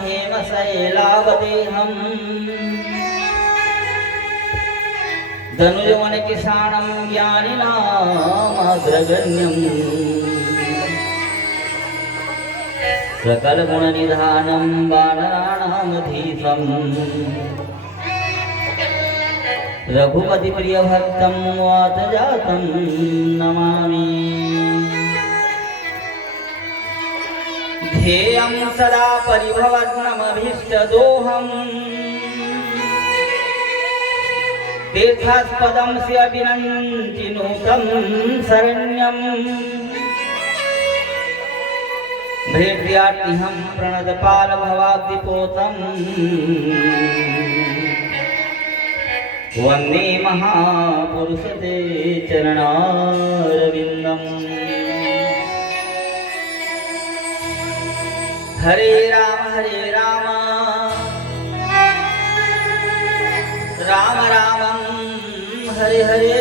हेमशैलावदेहं धनुजवन किसानं ज्ञानिनामग्रगण्यं सकलगुणनिधानं वानराणामधीशं रघुपतिप्रियभक्तं वातजातं नमामि। ध्येयं सदा परिभवग्नमभीष्टदोहम् तीर्थास्पदं स्यविनन्ति नूतं शरण्यम् भेट्यार्तिहं प्रणतपालभवाब्धिपोतम् वन्दे महापुरुषते चरणारविन्दम्। हरे राम राम राम हरे हरे,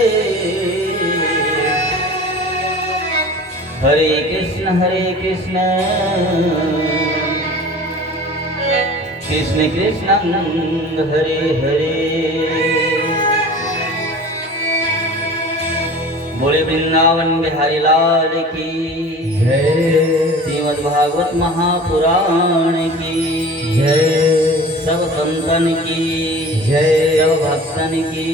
हरे कृष्ण कृष्ण कृष्ण हरे हरे। बोले वृंदावन बिहारी लाल की जय, श्रीमद् भागवत महापुराण की जय, सब संतन की जय, सब भक्तन की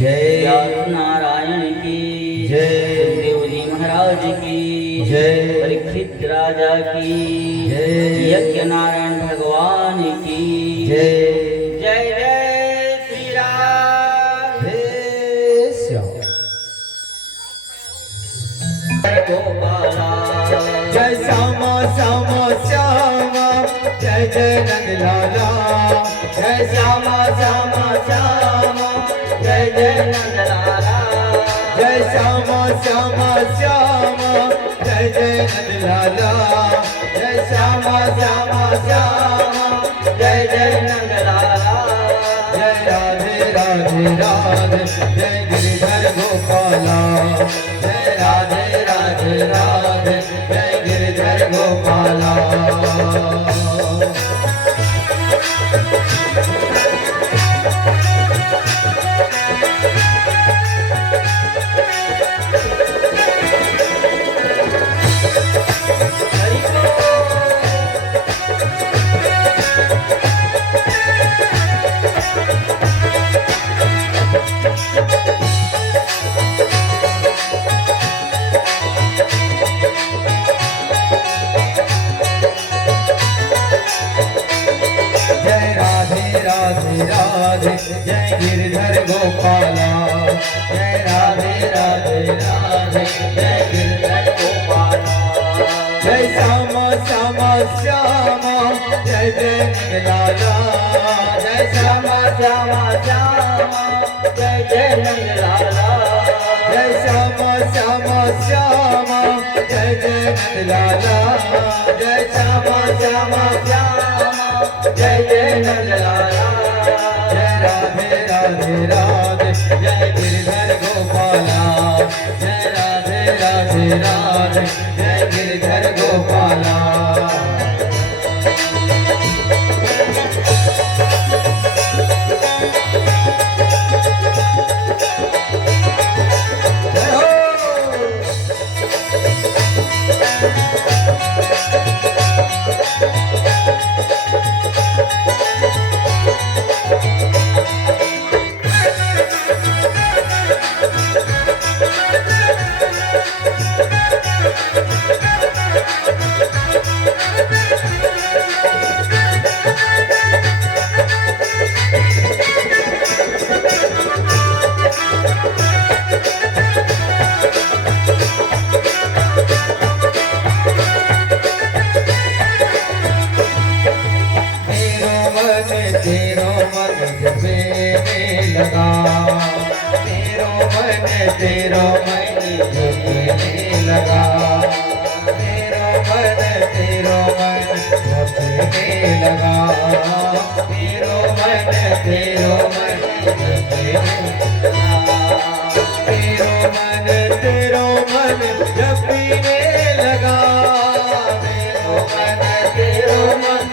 जय, नारायण की जय, देव जी महाराज की जय, परीक्षित राजा की जय, यज्ञ नारायण भगवान की जय। जय जय श्री राम गोपाला, जय श्यामा श्यामा श्यामा, जय जय नंद लाला, जय श्यामा श्यामा श्यामा, जय जय नंद लाला, जय श्यामा श्यामा श्यामा, जय जय नंद लाला, जय श्यामा श्यामा श्यामा, जय जय नंद लाला। जय राधे राधे राधे, जय गिरिधर गोपाला, जय राधे राधे राधे, जय गिरिधर गोपाला। राधे जय गिरधर गोपाला, जय राधे राधे राधे, जय गिरधर गोपाला। जय श्यामा श्यामा श्यामा, जय जय नंद लाला, जय श्यामा श्यामा श्यामा, जय जय नंद लाला, जय श्यामा श्यामा श्यामा, जय जय नंद लाला, जय श्यामा श्यामा श्यामा, जय जय नंद लाला। जय राधे राधे राधे, जय गिरधर गोपाला, जय राधे राधे राधे, जय गिरधर गोपाला। तेरो मन जपने लगा, तेरो मन जपने लगा, तेरो मन जपने लगा, तेरो मन जपने लगा, तेरो मन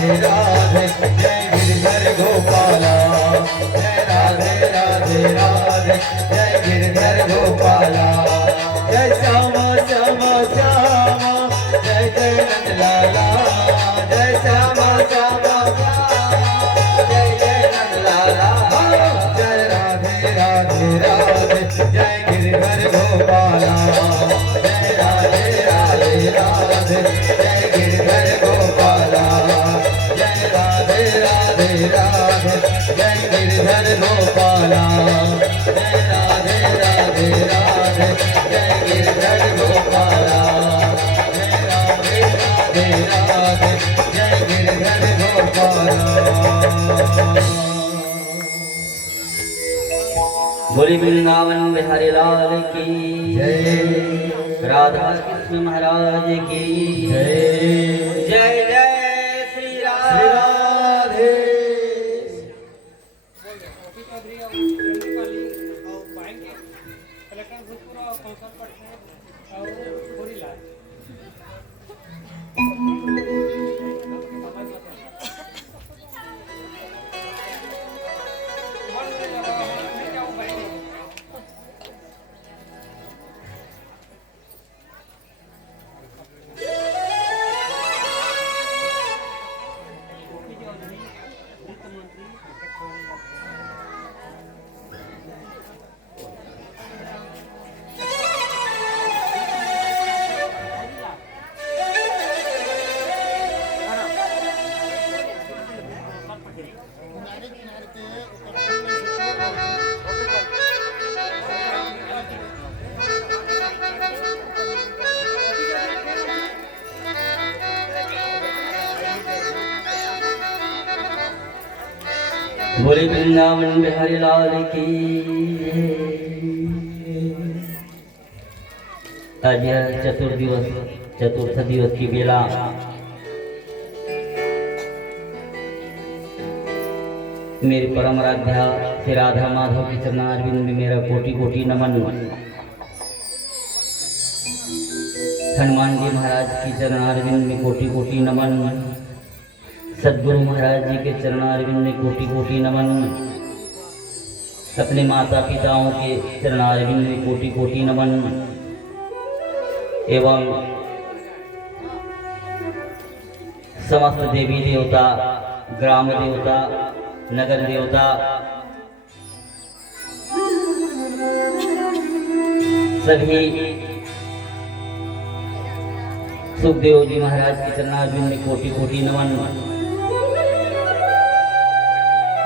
राधे राधे जय गिरधर गोपाला जय राधे राधे राधे जय गिरधर गोपाला जय श्यामा श्यामा श्यामा जय जय नंद लाला जय श्यामा श्यामा जय जय नंद लाला जय राधे राधे राधे जय गिरधर गोपाला जय राधे राधे राधे जय गिरधर गोपाला जय राधे राधे राधे जय गिरधर गोपाला जय राधे राधे राधे जय गिरधर गोपाला जय राधे राधे राधे जय गिरधर गोपाला। बोले वृंदावन बिहारी लाल की जय राधा कृष्ण महाराज की जय जय जय श्री राम राधे बोले वृंदावन बिहारी लाल की आज यह चतुर्थ दिवस की बेला मेरे परम आराध्या श्री राधा माधव के चरणारविंद में मेरा कोटि कोटि नमन। हनुमान जी महाराज की चरणारविंद में कोटि कोटि नमन। सद्गुरु महाराज जी के चरणारविंद में कोटि कोटि नमन। अपने माता पिताओं के चरणारविंद में कोटि कोटि नमन एवं समस्त देवी देवता, ग्राम देवता, नगर देवता, सभी सुखदेव जी महाराज के चरणारविंद में कोटि कोटि नमन।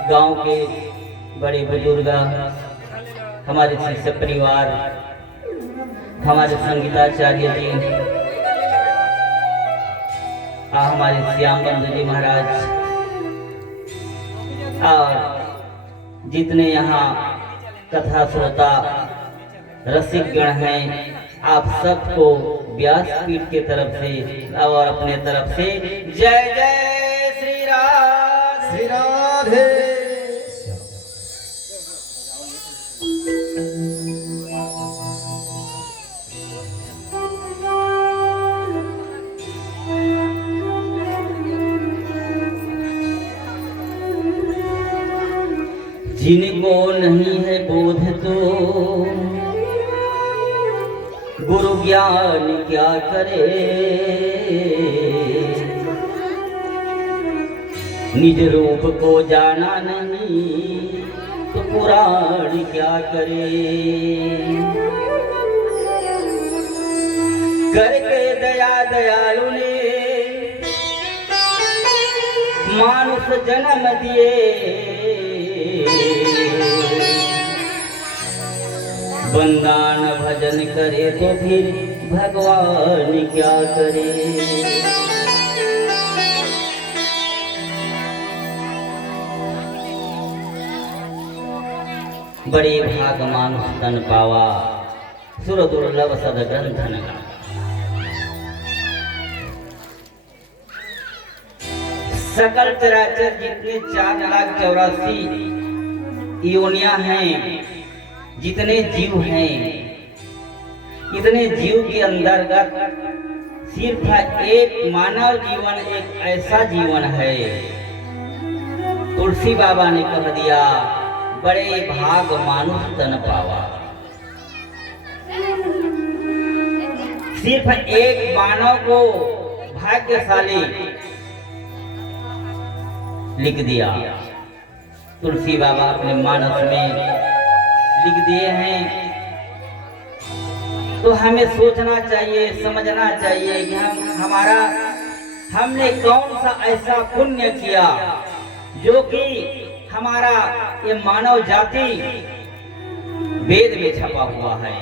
गांव के बड़े बुजुर्ग, हमारे शिष्य परिवार, हमारे संगीताचार्य जी, हमारे श्याम बंधु जी महाराज और जितने यहाँ कथा श्रोता रसिक गण हैं, आप सबको व्यासपीठ के तरफ से और अपने तरफ से जय जय श्री राम श्री राधे। जिनको नहीं है बोध तो गुरु ज्ञान क्या करे, निज रूप को जाना नहीं तो पुराण क्या करे। करके दया दयालु ने मानुष जन्म दिए, बंदान भजन करे तो फिर भगवान क्या करे। बड़े भाग मानुष तन पावा, सुर दुर्लभ सद ग्रंथन गावा। सकल चराचर जितने 4,84,000 योनियां हैं, जितने जीव हैं, इतने जीव के अंतर्गत सिर्फ एक मानव जीवन एक ऐसा जीवन है, तुलसी बाबा ने कह दिया, बड़े भाग मानुष तन पावा। सिर्फ एक मानव को भाग्यशाली लिख दिया, तुलसी बाबा अपने मानस में लिख दिए हैं। तो हमें सोचना चाहिए, समझना चाहिए कि हमने कौन सा ऐसा पुण्य किया जो कि हमारा ये मानव जाति वेद में छपा हुआ है।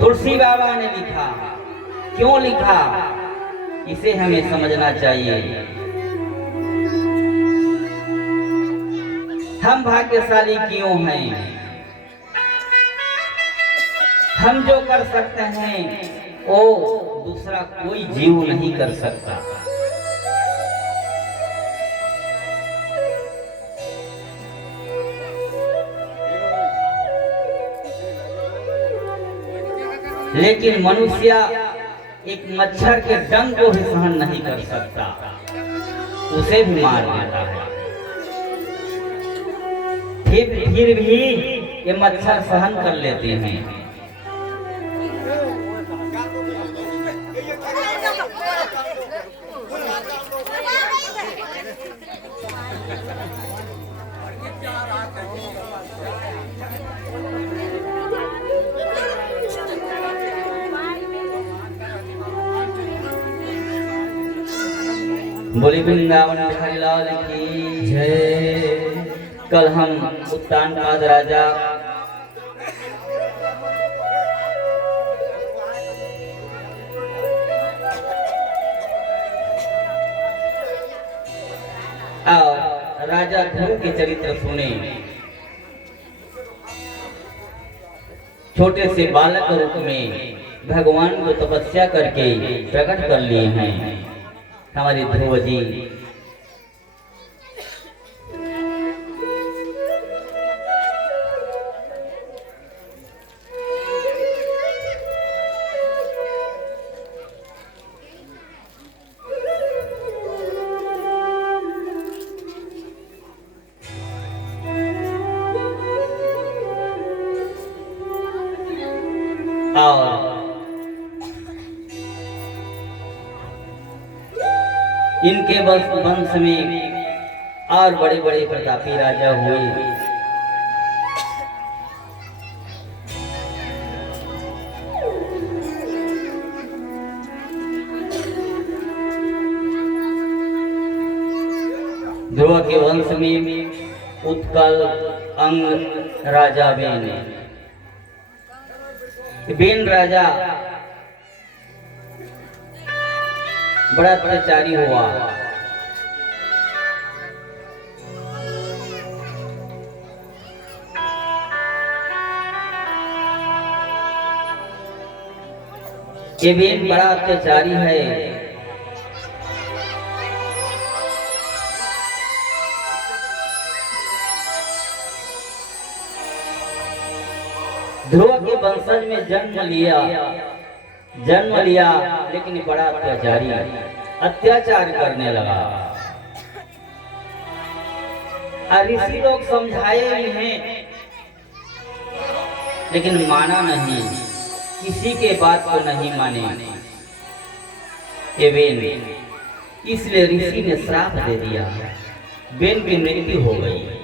तुलसी बाबा ने लिखा, क्यों लिखा, इसे हमें समझना चाहिए। हम भाग्यशाली क्यों हैं? हम जो कर सकते हैं वो दूसरा कोई जीव नहीं कर सकता। लेकिन मनुष्य एक मच्छर के डंक को भी सहन नहीं कर सकता, उसे भी मार देता है। फिर भी ये मच्छर सहन कर लेते हैं। बोली वृंदावन बिहारी लाल की जय। कल हम उत्तानपाद राजा और राजा ध्रुव के चरित्र सुने। छोटे से बालक रूप में भगवान को तपस्या करके प्रकट कर लिए हैं हमारे ध्रुव जी। और इनके वंश में और बड़े बड़े प्रतापी राजा हुए। ध्रुव के वंश में उत्कल, अंग राजा, बेन राजा बड़ा अत्याचारी हुआ। ये बेन बड़ा अत्याचारी है। ध्रुव के वंशज में जन्म लिया लेकिन बड़ा अत्याचारी, अत्याचार करने लगा। ऋषि लोग समझाए भी हैं लेकिन माना नहीं, किसी के बात को नहीं माने ये बेन। इसलिए ऋषि ने श्राप दे दिया, बेन की मृत्यु हो गई।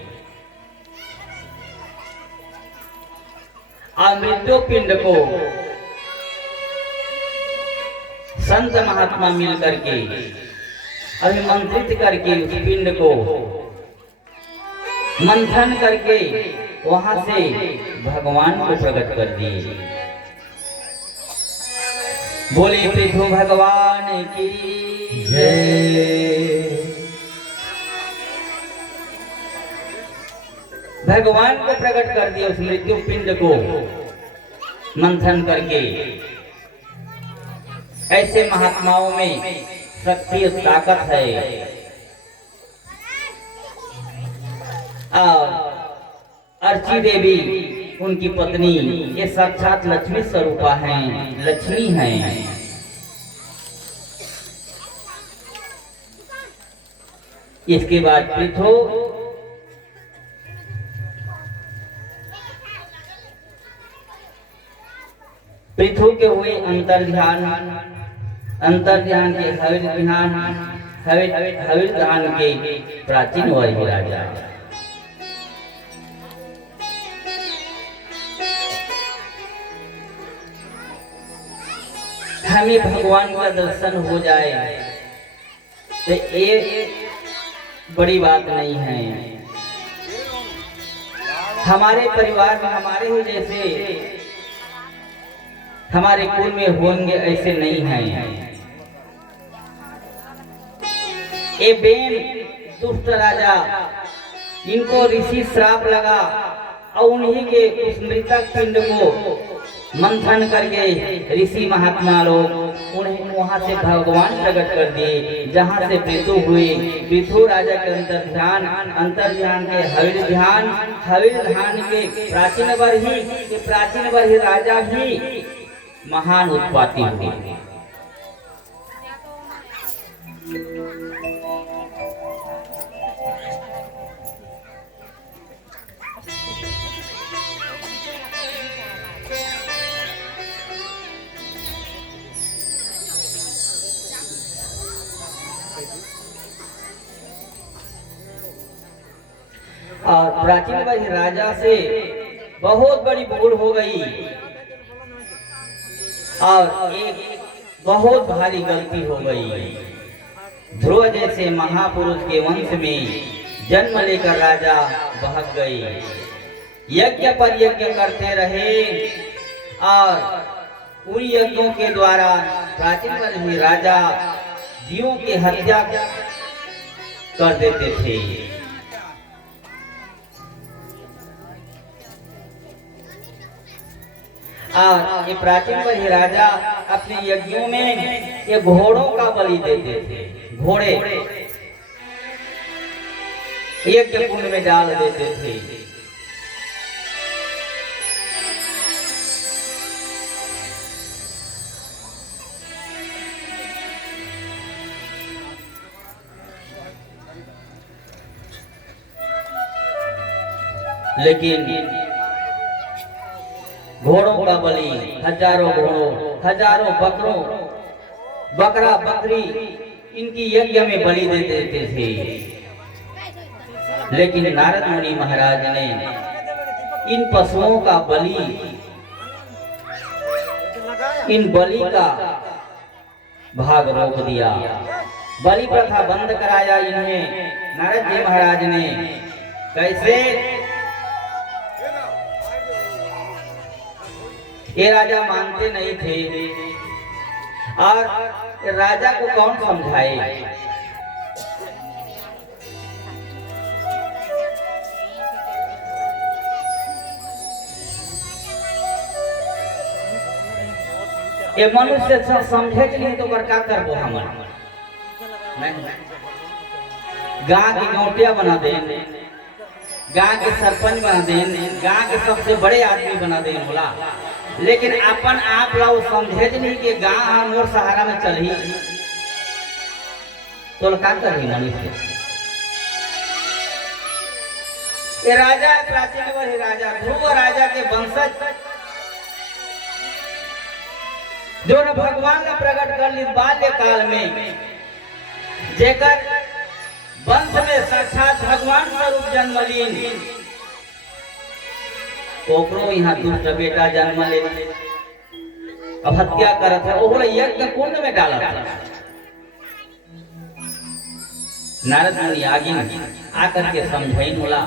मृत्यु पिंड को संत महात्मा मिल करके अभिमंत्रित करके उस पिंड को मंथन करके वहां से भगवान को प्रकट कर दिए। बोले पृथु भगवान की जय। भगवान को प्रकट कर दिया उस मृत्यु पिंड को मंथन करके। ऐसे महात्माओं में शक्ति और ताकत है। और अर्ची देवी उनकी पत्नी ये साक्षात लक्ष्मी स्वरूपा हैं, लक्ष्मी हैं। इसके बाद पृथु के हुए अंतर ध्यान के हविर ध्यान के प्राचीन वर्ग राजा। हमें भगवान का दर्शन हो जाए तो ये बड़ी बात नहीं है। हमारे परिवार में हमारे ही जैसे हमारे कुल में होंगे ऐसे नहीं हैं। ये बेन दुष्ट राजा, इनको ऋषि श्राप लगा और उन्हीं के उस मृतक पिंड को मंथन करके ऋषि महात्मा लोग उन्हें वहां से भगवान प्रकट कर दिए, जहां से पृथु हुए। पृथु राजा के अंतर ध्यान के हविर ध्यान के प्राचीन वर्ग राजा ही महान उत्पत्ति हुई। और प्राचीन वर्ग राजा से बहुत बड़ी भूल हो गई और एक बहुत भारी गलती हो गई। ध्रुव जैसे महापुरुष के वंश में जन्म लेकर राजा बहक गए, यज्ञ पर यज्ञ करते रहे और उन यज्ञों के द्वारा प्राचीन वर्ग में राजा जीवों की हत्या कर देते थे। और ये प्राचीन वर्ग राजा अपने यज्ञों में ये घोड़ों का बलि देते थे। घोड़े यज्ञ कुंड में डाल देते थे। लेकिन घोड़ों का बलि, हजारों घोड़ों, हजारों बकरा बकरी इनकी यज्ञ में बलि दे देते थे। लेकिन नारद मुनि महाराज ने इन पशुओं का इन बलि का भाग रोक दिया, बलि प्रथा बंद कराया इन्हें नारद जी महाराज ने। कैसे? ये राजा मानते नहीं थे और राजा को कौन समझाए। ये मनुष्य समझे के लिए तो क्या करबो हम गांव की गौटिया बना दे, गांव के सरपंच बना दे, गांव के सबसे बड़े आदमी बना दे बोला। लेकिन अपन आप लोग समझे नहीं कि गांव मोर सहारा में चल ही तो क्या करी मनुष्य। ये राजा प्राचीन वर्ग राजा ध्रुव राजा के वंशज जो न भगवान ने प्रकट कर ली बाल्य काल में, जेकर वंश में साक्षात भगवान स्वरूप जन्म लीन, ओकरो यहाँ दुष्ट बेटा जन्म ले अब हत्या करत है, ओकरा यज्ञ कुंड में डाला था। नारद मुनि आगे आकर के समझाई बोला,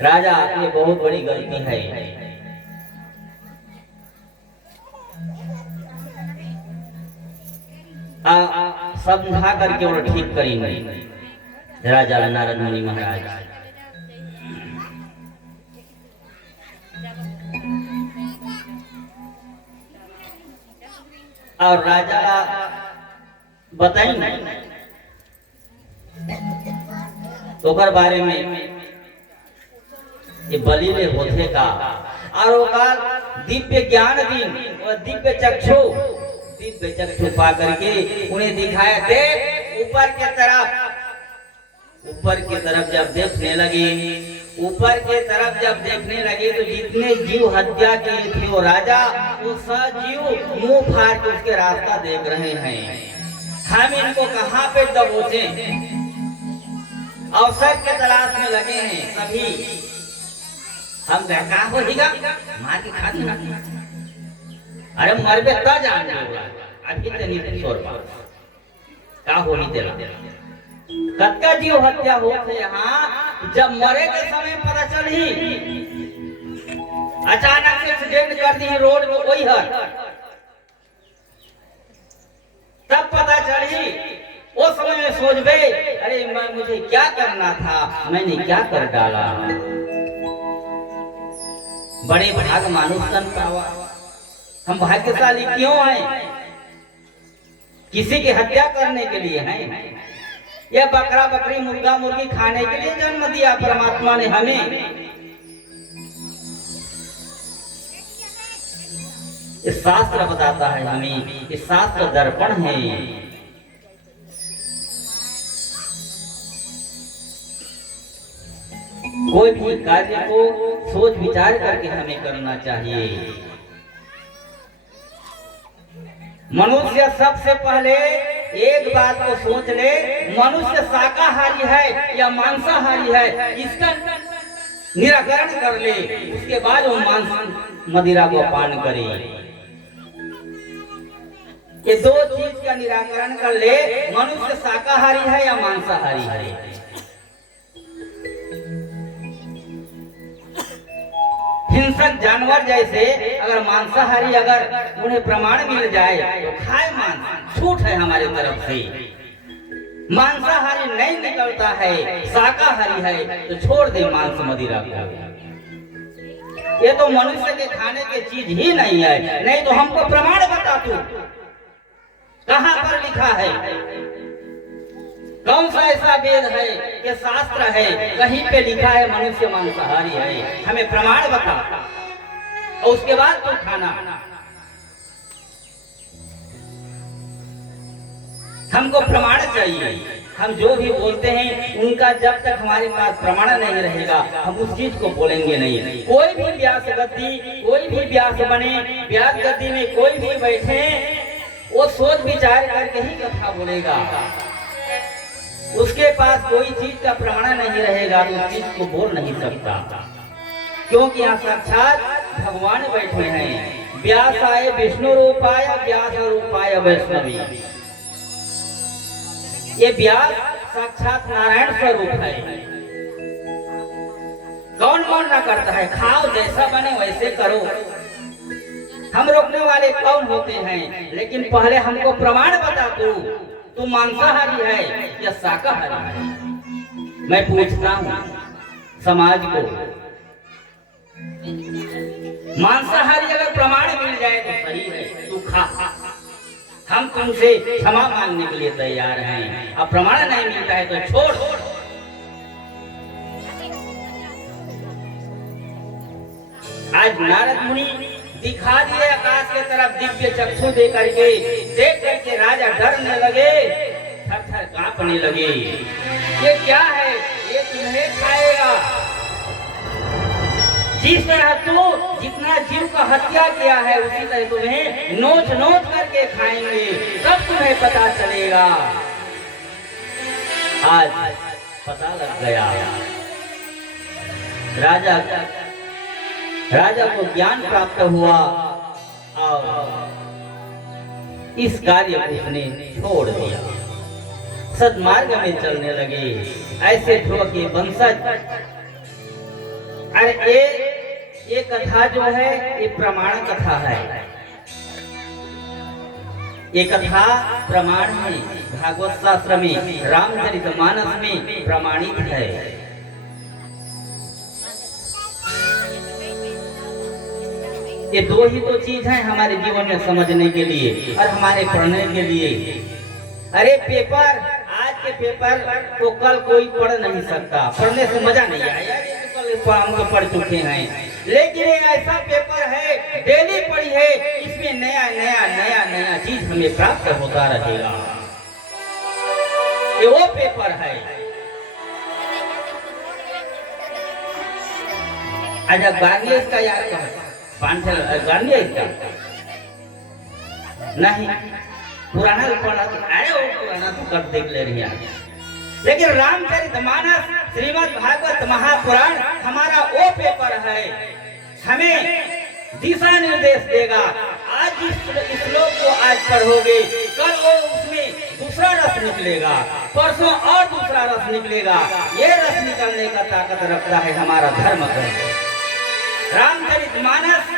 राजा ये बहुत बड़ी गलती है, समझा करके और ठीक करेंगे। राजा नारद मुनि महाराज और राजा बताएंगे तो बारे में ये बलिले होते का और वो काल दिव्य ज्ञान दिन और दिव्य चक्षु पा करके उन्हें दिखाया दे ऊपर की तरफ जब देखने लगे तो जितने जीव हत्या किए थे वो राजा वो सब जीव मुंह फाड़ के उसके रास्ता देख रहे हैं। हम इनको कहाँ पे दबोचे, अवसर के तलाश में लगे हैं सभी। हम क्या होगा मार के खा देना, अरे मरबे त जान अभी तनी छोड़ का हो ही देला कत्का जीव हत्या होते यहाँ जब मरे के समय पता चली अचानक से एक्सीडेंट कर दी रोड में कोई है तब पता चली। वो समय में सोचबे अरे मुझे क्या करना था, मैंने क्या कर डाला। बड़े भाग मानुष तन पावा, हम भाग्यशाली क्यों हैं? किसी की हत्या करने के लिए हैं या बकरा बकरी मुर्गा मुर्गी खाने के लिए जन्म दिया परमात्मा ने हमें। इस शास्त्र बताता है हमें, इस शास्त्र दर्पण है। कोई भी कार्य को सोच विचार करके हमें करना चाहिए। मनुष्य सबसे पहले एक बात को सोच ले, मनुष्य शाकाहारी है या मांसाहारी है, इसका निराकरण कर ले, उसके बाद वो मांस मदिरा को पान करे। ये दो चीज का निराकरण कर ले, मनुष्य शाकाहारी है या मांसाहारी है। हिंसक जानवर जैसे अगर मांसाहारी अगर उन्हें प्रमाण मिल जाए तो खाए मांस, छूट है हमारे तरफ से। मांसाहारी नहीं निकलता है, शाकाहारी है तो छोड़ दे मांस मदिरा को। ये तो मनुष्य के खाने की चीज ही नहीं है। नहीं तो हमको प्रमाण बता तू, कहाँ पर लिखा है? कौन सा ऐसा वेद है कि शास्त्र है कहीं पे लिखा है मनुष्य मांसाहारी है? हमें प्रमाण बता और उसके बाद तो खाना। हमको प्रमाण चाहिए। हम जो भी बोलते हैं उनका जब तक हमारे पास प्रमाण नहीं रहेगा हम उस चीज को बोलेंगे नहीं। कोई भी व्यास गद्दी, कोई भी व्यास बने, व्यास गद्दी में कोई भी बैठे, वो सोच विचार करके ही कथा बोलेगा। उसके पास कोई चीज का प्रमाण नहीं रहेगा तो उस चीज को बोल नहीं सकता, क्योंकि यहाँ साक्षात भगवान बैठे हैं। व्यास आए विष्णु रूपाय, व्यास रूपाय वैष्णवी। ये व्यास साक्षात नारायण स्वरूप है। कौन मना करता है? खाओ, जैसा बने वैसे करो। हम रोकने वाले कौन होते हैं? लेकिन पहले हमको प्रमाण बता तू मांसाहारी है या शाकाहारी है? मैं पूछता हूँ समाज को। मांसाहारी अगर प्रमाण मिल जाए तो सही है, तू खा, हम तुमसे क्षमा मांगने के लिए तैयार हैं। अब प्रमाण नहीं मिलता है तो छोड़। आज नारद मुनि दिखा दिए आकाश के तरफ दिव्य चक्षु दे करके, देख करके राजा डरने लगे, थर थर कांपने लगे। ये क्या है? ये तुम्हें खाएगा। जिस तरह तू जितना जीव का हत्या किया है उसी तरह तुम्हें नोच नोच करके खाएंगे, तब तुम्हें पता चलेगा। आज पता लग गया। राजा को ज्ञान प्राप्त हुआ और इस कार्य को उसने छोड़ दिया, सद्मार्ग में चलने लगे। ऐसे ध्रुव वंशज। अरे ये कथा जो है ये प्रमाण कथा है। ये कथा प्रमाण है, भागवत शास्त्र में, रामचरितमानस में प्रमाणित है। ये दो ही तो चीज है हमारे जीवन में समझने के लिए और हमारे पढ़ने के लिए। अरे पेपर, आज के पेपर को कल कोई पढ़ नहीं सकता, पढ़ने से मजा नहीं आया। हम तो पढ़ चुके हैं, लेकिन ये ऐसा पेपर है, डेली पढ़ी है, इसमें नया नया नया नया चीज हमें प्राप्त होता रहेगा। ये वो पेपर है। अच्छा गार्नियर इसका यार गार्नियर इसका नहीं पुराना पढ़ा, अरे वो पुराना तो कर देख ले रही है, लेकिन रामचरितमानस श्रीमद् भागवत महापुराण हमारा वो पेपर है, हमें दिशा निर्देश देगा। आज इस श्लोक को आज पढ़ोगे, कल वो उसमें दूसरा रस निकलेगा, परसों और दूसरा रस निकलेगा। ये रस निकलने का ताकत रखता है हमारा धर्म ग्रंथ रामचरितमानस।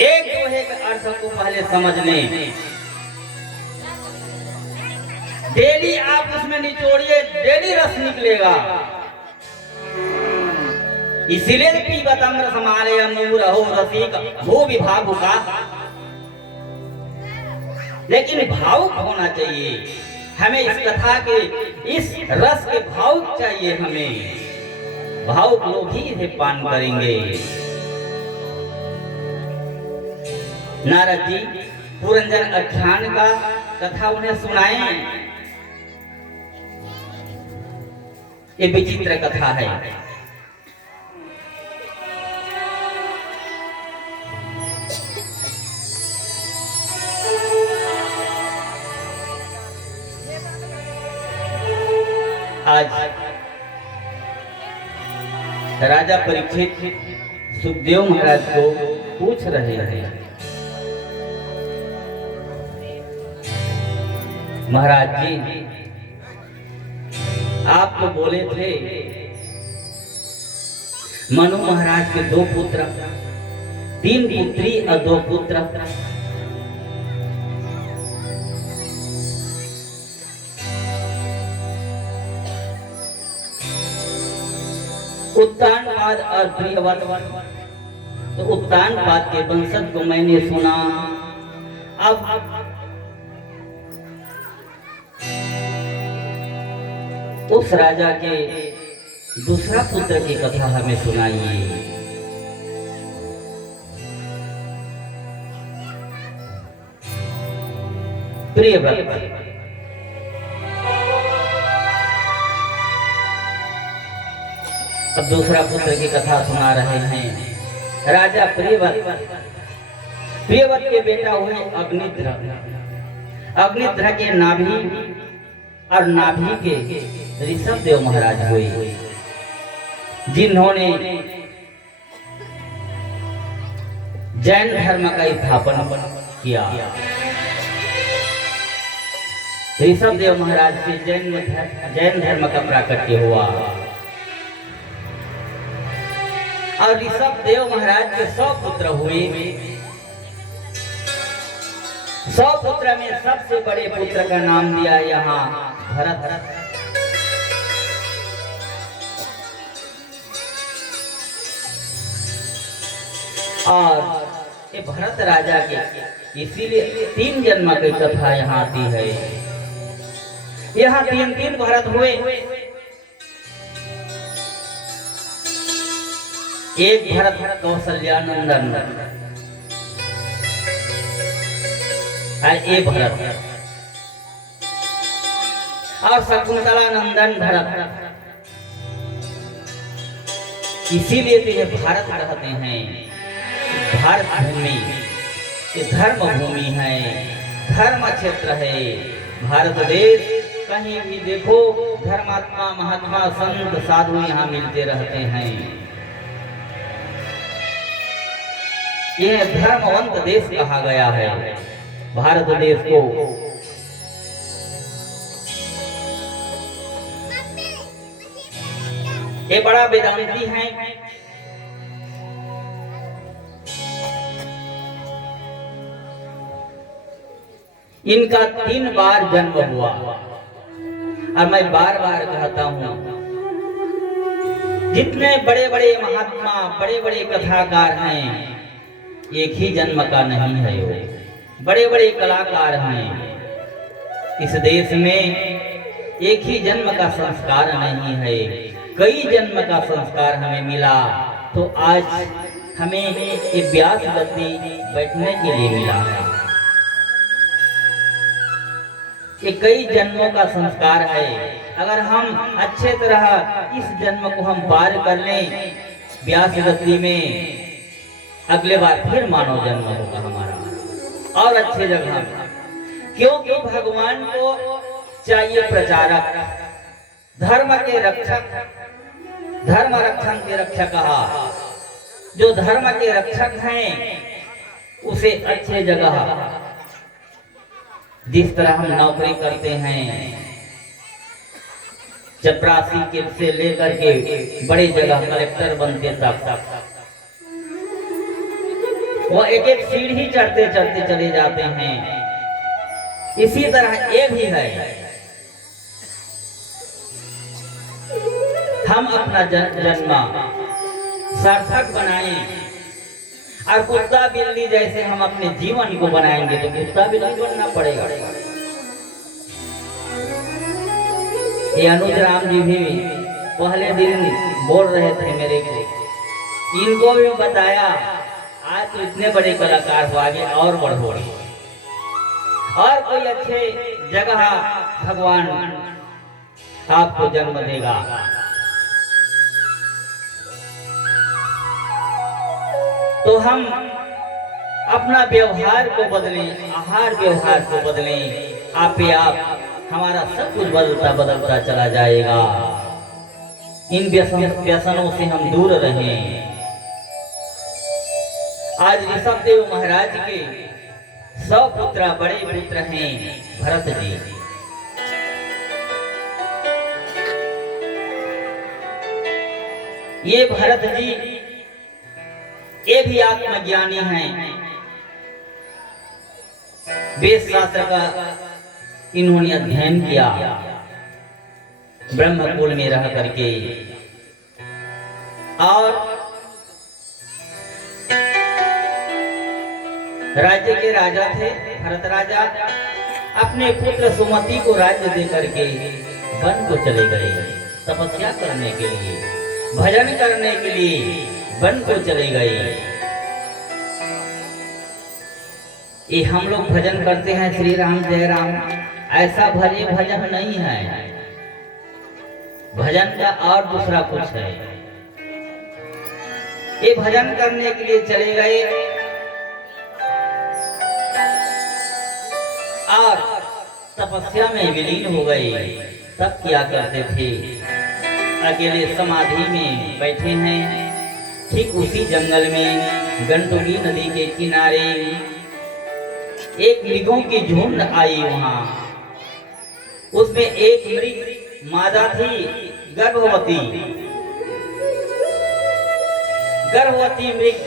एक दोहे के अर्थ को पहले समझ लें। डेली आप उसमें निचोड़िए, डेली रस निकलेगा। इसीलिए पीबत अमृत समालय रहो रसिक भू विभाग का, लेकिन भावुक होना चाहिए हमें। इस कथा के इस रस के भावुक चाहिए हमें, भावुक लोग ही इसे पान करेंगे। नारद जी पुरंजन आख्यान का कथा उन्हें सुनाए। ये विचित्र कथा है। आज राजा परीक्षित सुखदेव महाराज को पूछ रहे हैं, महाराज जी आप तो बोले थे मनु महाराज के 2 पुत्र, 3 पुत्री और 2 पुत्र, उत्तानपाद और प्रियव्रत। तो उत्तानपाद के वंशज को मैंने सुना। अब उस राजा के दूसरा पुत्र की कथा हमें सुनाइए। प्रियव्रत अब दूसरा पुत्र की कथा सुना रहे हैं। राजा प्रियव्रत के बेटा हुए अग्निध्र। अग्निध्र के नाभि और नाभि के ऋषभदेव महाराज हुए, जिन्होंने जैन धर्म का स्थापना किया। ऋषभदेव महाराज से जैन धर्म का प्राकट्य हुआ और ऋषभदेव महाराज के 100 पुत्र हुए। 100 पुत्र में सबसे बड़े पुत्र का नाम दिया यहाँ भरत। और ये भरत राजा के इसीलिए 3 जन्म की कथा यहाँ आती है। यहाँ 3 भरत हुए। एक भरत कौशल्यानंदन एक भरत और शकुंतला नंदन भरत। इसीलिए तो ये भारत कहते हैं। भारत भूमि ये धर्म भूमि है, धर्म क्षेत्र है। भारत देश कहीं भी देखो धर्मात्मा महात्मा संत साधु यहाँ मिलते रहते हैं। यह धर्मवंत देश कहा गया है भारत देश को। ये बड़ा वेदांती है। इनका 3 बार जन्म हुआ और मैं बार बार कहता हूं, जितने बड़े बड़े महात्मा बड़े बड़े कथाकार हैं एक ही जन्म का नहीं है। वो बड़े बड़े कलाकार हैं। इस देश में एक ही जन्म का संस्कार नहीं है, कई जन्म का संस्कार हमें मिला। तो आज हमें ये व्यास गद्दी बैठने के लिए मिला है। ये कई जन्मों का संस्कार है। अगर हम अच्छे तरह इस जन्म को हम पार कर लें, व्यास गद्दी में अगले बार फिर मानव जन्म होगा हमारा और अच्छे जगह। क्योंकि भगवान को चाहिए प्रचारक, धर्म के रक्षक, धर्म रक्षण के रक्षक कहा। जो धर्म के रक्षक हैं उसे अच्छे जगह, जिस तरह हम नौकरी करते हैं चपरासी के से लेकर के बड़े जगह कलेक्टर बनते तक वो एक एक सीढ़ी चढ़ते चढ़ते चले जाते हैं। इसी तरह ये भी है, हम अपना जन्म सार्थक बनाएं और कुत्ता बिल्ली जैसे हम अपने जीवन को बनाएंगे तो कुत्ता बिल्ली बनना पड़ेगा। ये अनुज राम जी भी पहले दिन बोल रहे थे मेरे को, इनको भी बताया आज तो इतने बड़े कलाकार हो, आगे और बढ़ो और कोई अच्छे जगह भगवान आपको जन्म देगा। तो हम अपना व्यवहार को बदलें, आहार व्यवहार को बदलें, आप हमारा सब कुछ बदलता बदलता चला जाएगा। इन व्यसनों से हम दूर रहें। आज ऋषभदेव महाराज के 100 पुत्र, बड़े पुत्र हैं भरत जी। ये भरत जी ये भी आत्मज्ञानी हैं। वेद शास्त्र का इन्होंने अध्ययन किया ब्रह्मकुल में रह करके, और राज्य के राजा थे भरत राजा। अपने पुत्र सुमति को राज्य दे करके वन को चले गए तपस्या करने के लिए, भजन करने के लिए वन को चले गए। ये हम लोग भजन करते हैं श्री राम जय राम, ऐसा भले भजन नहीं है। भजन का और दूसरा कुछ है। ये भजन करने के लिए चले गए और तपस्या में विलीन हो गए। तब क्या करते थे, अकेले समाधि में बैठे हैं। ठीक उसी जंगल में गंडकी नदी के किनारे एक मृगों की झुंड आई। वहां उसमें एक मृग मादा थी, गर्भवती मृग,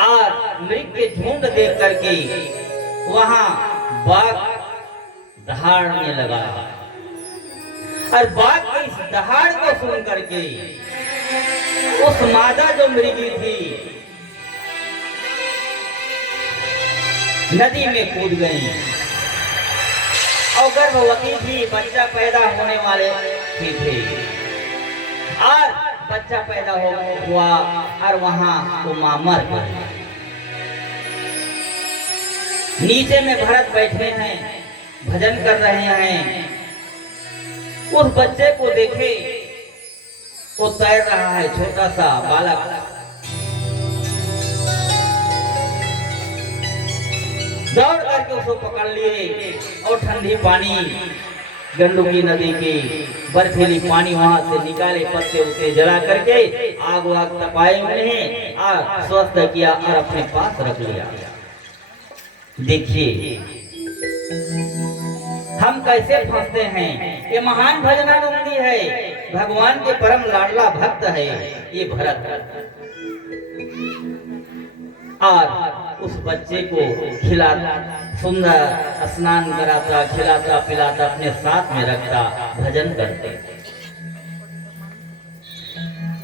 और मृग के झुंड देख करके वहां बाघ दहाड़ने लगा। और बाघ की इस दहाड़ को सुन करके उस मादा जो मृगी थी नदी में कूद गई, और गर्भवती थी, बच्चा पैदा होने वाले थे, और बच्चा पैदा हुआ और वहां वो मां मर गई। नीचे में भरत बैठे हैं, भजन कर रहे हैं। उस बच्चे को देखे, वो तैर रहा है, छोटा सा बालक। दौड़ करके उसको पकड़ लिए और ठंडी पानी, गंडकी नदी की बर्फीली पानी वहां से निकाले, पत्ते उसे जला करके आग तपाए उन्हें और स्वस्थ किया और अपने पास रख लिया। देखिए हम कैसे फंसते हैं। ये महान भजनानंदी है, भगवान के परम लाडला भक्त है ये भरत। और उस बच्चे को खिलाता, सुंदर स्नान कराता, खिलाता पिलाता, अपने साथ में रखता, भजन करते।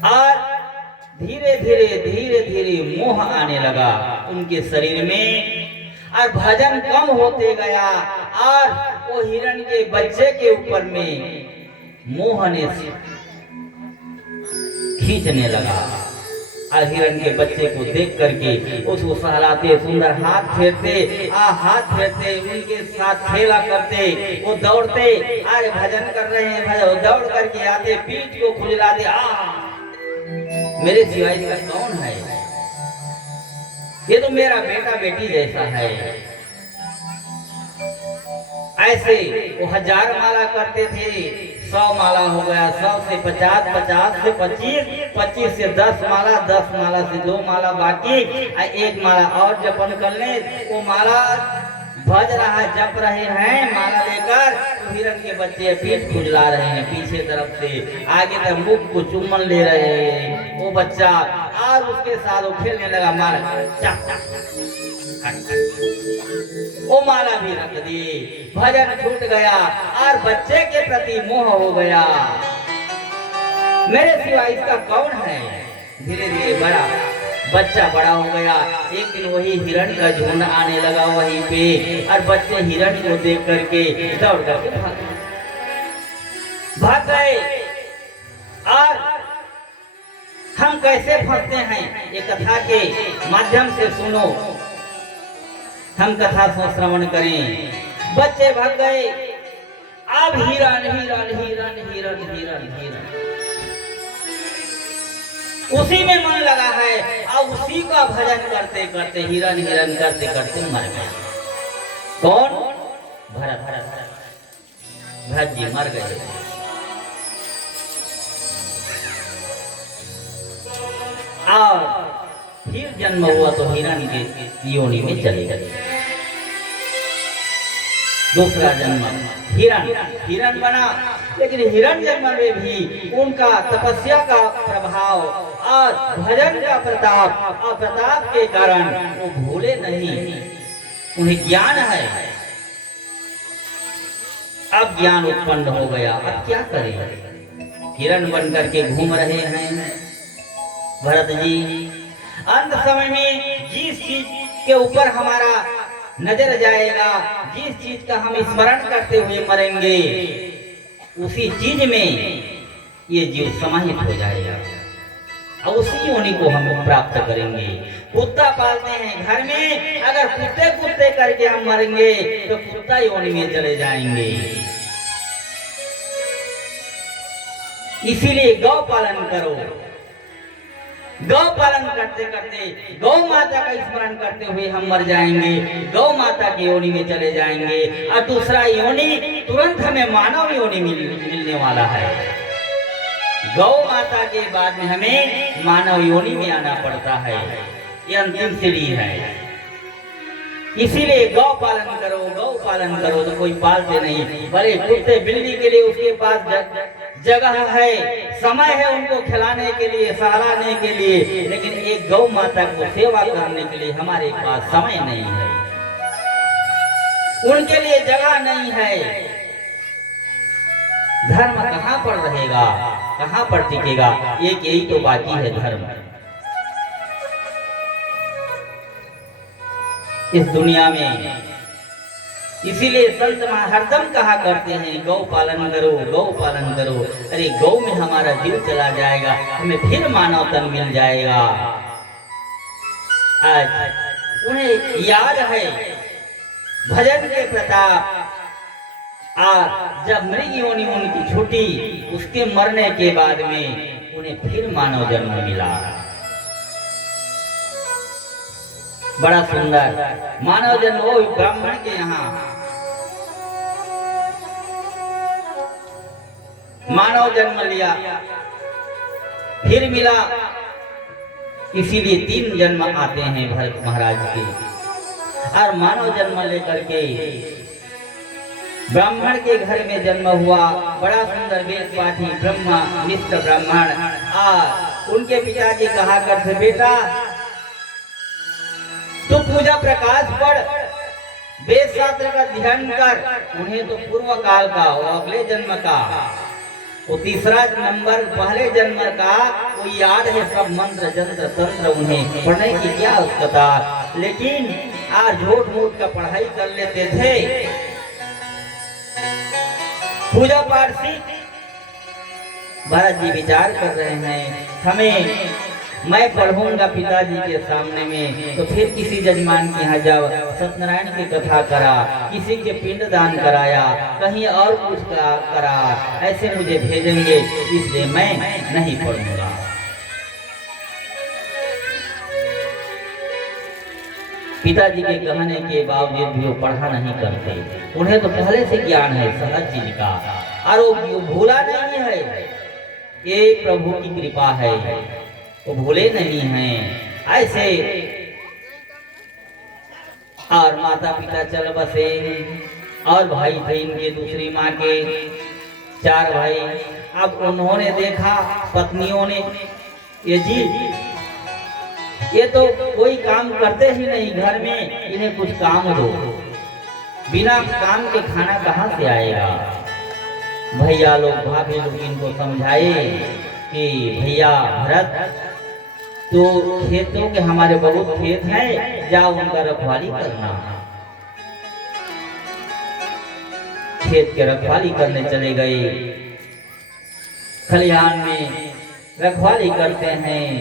और धीरे धीरे मोह आने लगा उनके शरीर में, और भजन कम होते गया और वो हिरण के बच्चे के ऊपर में मोहने से खींचने लगा। और हिरण के बच्चे को देख करके उसको सहलाते, सुंदर हाथ फेरते, हाथ फेरते, उनके साथ खेला करते, वो दौड़ते, अरे भजन कर रहे हैं, भजन दौड़ करके आते, पीठ को खुजलाते, मेरे सिवाय इसका कौन है, ये तो मेरा बेटा बेटी जैसा है। ऐसे वो 1000 माला करते थे, 100 माला हो गया, 100 से 50, 50 से 25, 25 से 10 माला, 10 माला से 2 माला बाकी, 1 माला और जपन कर ले। वो माला भज रहा, जप रहे हैं माला लेकर, तो हिरण के बच्चे पीठ खुजला रहे हैं पीछे तरफ से, आगे तक मुख को चुम्बन ले रहे हैं वो बच्चा, और उसके साथ वो खेलने लगा माला, वो माला भी रख दी, भजन छूट गया और बच्चे के प्रति मोह हो गया, मेरे सिवा इसका कौन है। धीरे धीरे बड़ा बच्चा बड़ा हो गया। एक दिन वही हिरण का झुंड आने लगा वहीं पे, और बच्चे हिरण को देख करके दौड़ करके भाग गए। और हम कैसे फंसते हैं, ये कथा के माध्यम से सुनो, हम कथा को श्रवण करें। बच्चे भाग गए, अब हिरण हिरण हिरण हिरण हिरण हिरण उसी में मन लगा है, और उसी का भजन करते करते हिरण हिरण करते करते मर गए। कौन? भरत। भरत जी मर गए। और फिर जन्म हुआ तो हिरण के योनि में चले गए। दूसरा जन्म हिरण बना, लेकिन हिरण जन्म में भी उनका तपस्या का प्रभाव और भजन का प्रताप और प्रताप के कारण वो भूले नहीं, उन्हें ज्ञान है। अब ज्ञान उत्पन्न हो गया, अब क्या करें, हिरण बन करके घूम रहे हैं भरत जी। अंत समय में जिस चीज के ऊपर हमारा नजर जाएगा, जिस चीज का हम स्मरण करते हुए मरेंगे, उसी चीज में ये जीव समाहित हो जाएगा और उसी योनि को हम प्राप्त करेंगे। कुत्ता पालते हैं घर में, अगर कुत्ते कुत्ते करके हम मरेंगे तो कुत्ता योनि में चले जाएंगे। इसीलिए गौ पालन करो। गौ पालन करते करते गौ माता का स्मरण करते हुए हम मर जाएंगे, गौ माता की योनि में चले जाएंगे, और दूसरा योनि तुरंत हमें मानव योनि मिलने वाला है। गौ माता के बाद में हमें मानव योनि में आना पड़ता है, ये अंतिम सीढ़ी है। इसीलिए गौ पालन करो तो कोई पालते नहीं। बड़े कुत्ते बिल्ली के लिए उसके पास जगह है, समय है उनको खिलाने के लिए, सहलाने के लिए, लेकिन एक गौ माता को सेवा करने के लिए हमारे पास समय नहीं है, उनके लिए जगह नहीं है। धर्म कहाँ पर रहेगा, कहाँ पर टिकेगा, एक यही तो बाकी है धर्म इस दुनिया में। इसीलिए संत हरदम कहा करते हैं गौ पालन करो, गौ पालन करो। अरे गौ में हमारा दिल चला जाएगा, हमें फिर मानव तन मिल जाएगा। आज उन्हें याद है भजन के प्रताप, और जब मृग योनि उनकी छूटी, उसके मरने के बाद में उन्हें फिर मानव जन्म मिला। बड़ा सुंदर मानव जन्म हो ब्राह्मण के यहाँ मानव जन्म लिया, फिर मिला। इसीलिए 3 जन्म आते हैं भरत महाराज के, और मानव जन्म लेकर के ब्राह्मण के घर में जन्म हुआ। बड़ा सुंदर वेद पाठी ब्रह्मा निष्ठ ब्राह्मण। और उनके पिताजी कहा करते, बेटा तो पूजा प्रकाश पढ़, वेद शास्त्र का ध्यान कर। उन्हें तो पूर्व काल का और अगले जन्म का, वो तीसरा नंबर पहले जन्म का वो याद है, सब मंत्र जंत्र तंत्र उन्हें पढ़ने की क्या आवश्यकता, लेकिन आज झूठ मूठ का पढ़ाई कर लेते थे। पूजा पाठ सीख भरत जी विचार कर रहे हैं, हमें मैं पढ़ूंगा पिताजी के सामने में तो फिर किसी जजमान के यहाँ जाओ, सत्यनारायण की कथा करा, किसी के पिंड दान कराया, कहीं और कुछ करा, ऐसे मुझे भेजेंगे, इसलिए मैं नहीं पढ़ूंगा। पिताजी के कहने के बावजूद भी वो पढ़ा नहीं करते। उन्हें तो पहले से ज्ञान है सहज चीज का, और वो भूला नहीं है, ये प्रभु की कृपा है, वो भूले नहीं हैं। ऐसे और माता पिता चल बसे, और भाई थे इनके दूसरी माँ के 4 भाई। अब उन्होंने देखा पत्नियों ने, ये जी ये तो कोई काम करते ही नहीं घर में, इन्हें कुछ काम दो, बिना काम के खाना कहाँ से आएगा। भैया लोग भाभी लोग इनको समझाए कि भैया भरत तो खेतों के हमारे बहुत खेत हैं, जाओ उनका रखवाली करना। खेत के रखवाली करने चले गए, खलिहान में रखवाली करते हैं,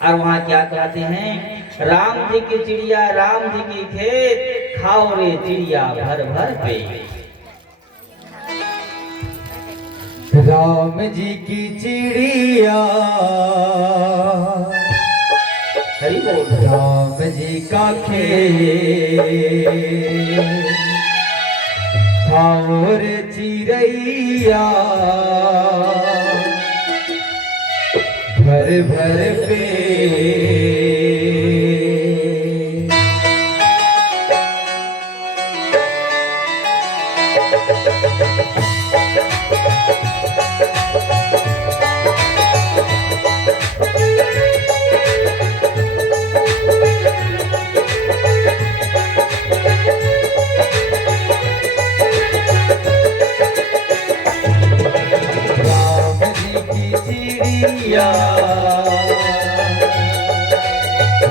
और वहाँ क्या कहते हैं, राम जी की चिड़िया राम जी की खेत, खाओ रे चिड़िया भर भर पेट। राम जी की चिड़िया, हरि बोल। राम जी का खेत, खाओ रे चिड़ैया भर भर पेट।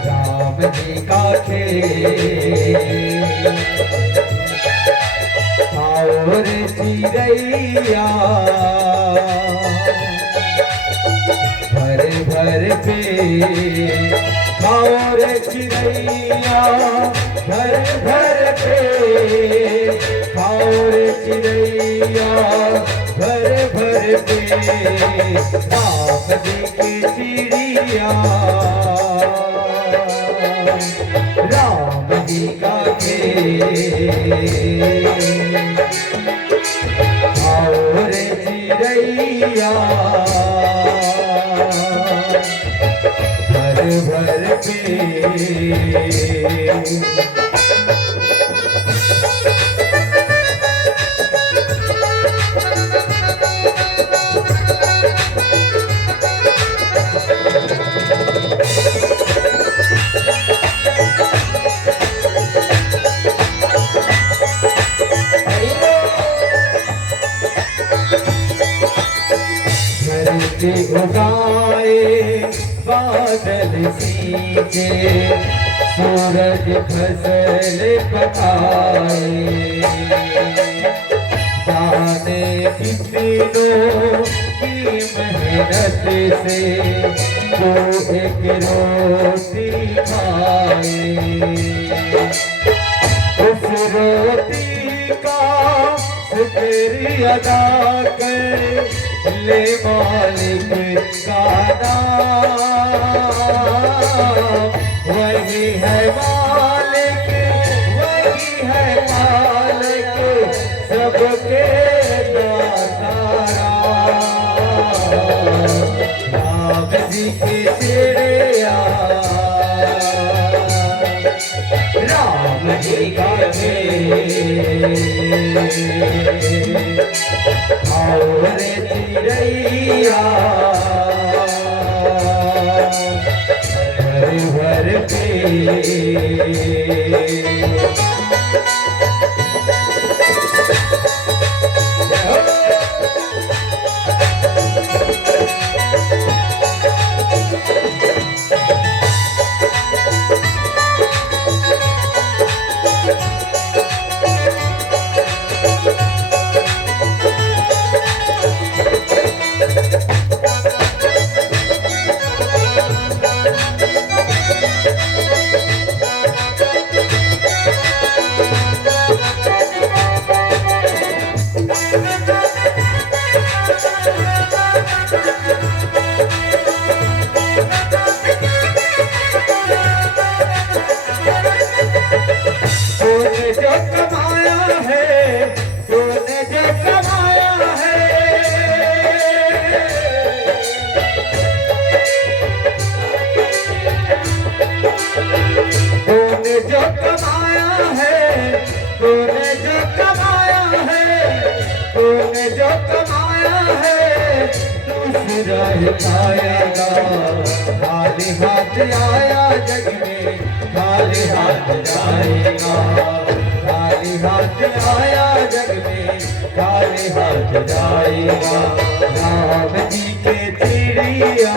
राम जी का खेत, खाओ रे चिड़ैया भर भर पेट, खाओ रे चिड़ैया भर भर पेट, खाओ रे चिड़ैया भर भर पेट। राम जी की चिड़िया, राम जी का खेत, खाओ रे चिड़ैया भर भर पेट। उगाए बादल सींचे, सूरज फसल पकाए, जाने कितनों की मेहनत से वो एक रोटी खाए। उस रोटी का शुक्रिया अदा कर ले मालिक का नाम, वही है मालिक, वही है मालिक सबके दाता। राम जी की चिड़िया, राम जी का खेत, खाओ रे चिड़ैया भर भर पेट। कमाया है, तूने जो कमाया है, तूने जो कमाया है, दूसरा ही पाएगा। खाली हाथ आया जग में, खाली हाथ जाएगा। खाली हाथ आया जग में, खाली हाथ जाएगा। राम जी के चिड़िया,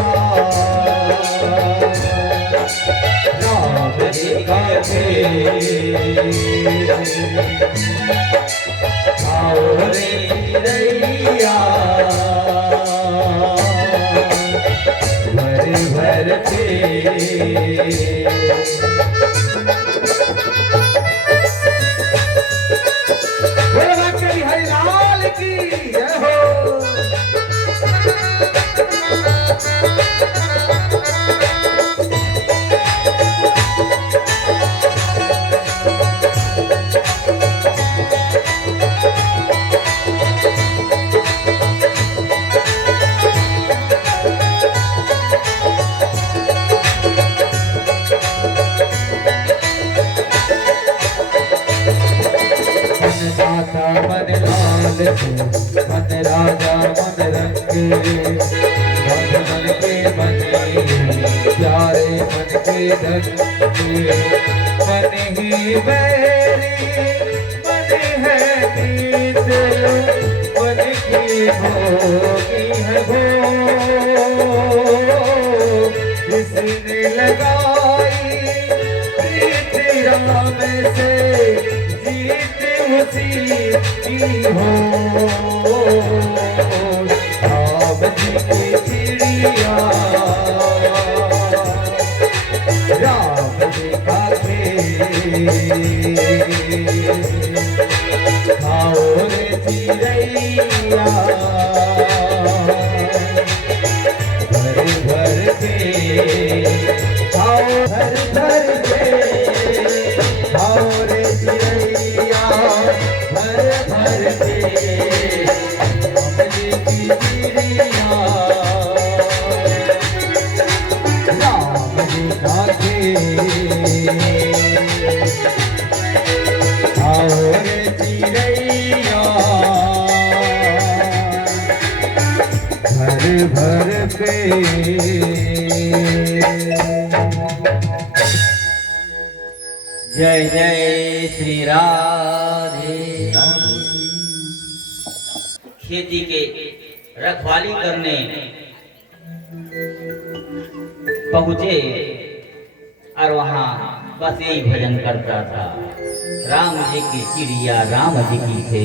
राम जी का आओ रे चिड़ैया, भर भर के। हरि लाल की जय हो। मन लाल मन राजा मन रंगे, मन के बने प्यारे मन के धंगे। मन ही बैरी मन है प्रीत, मन की भोगी है भोग। जिसने लगाई प्रीत राम से, उसी की हो। राम जी की चिड़िया, राम जी का खेल। आओ रे चिड़ैया, भर भर के। आओ भर भर के, आओ रे चिड़ैया, भर भर के। राम जी की चिड़िया, राम जी का खेल। आओ रे चिड़ैया, भर भर के। जय जय श्री राधे। खेती के रखवाली करने पहुंचे और वहां बस यही भजन करता था। राम जी की चिड़िया राम जी की थे,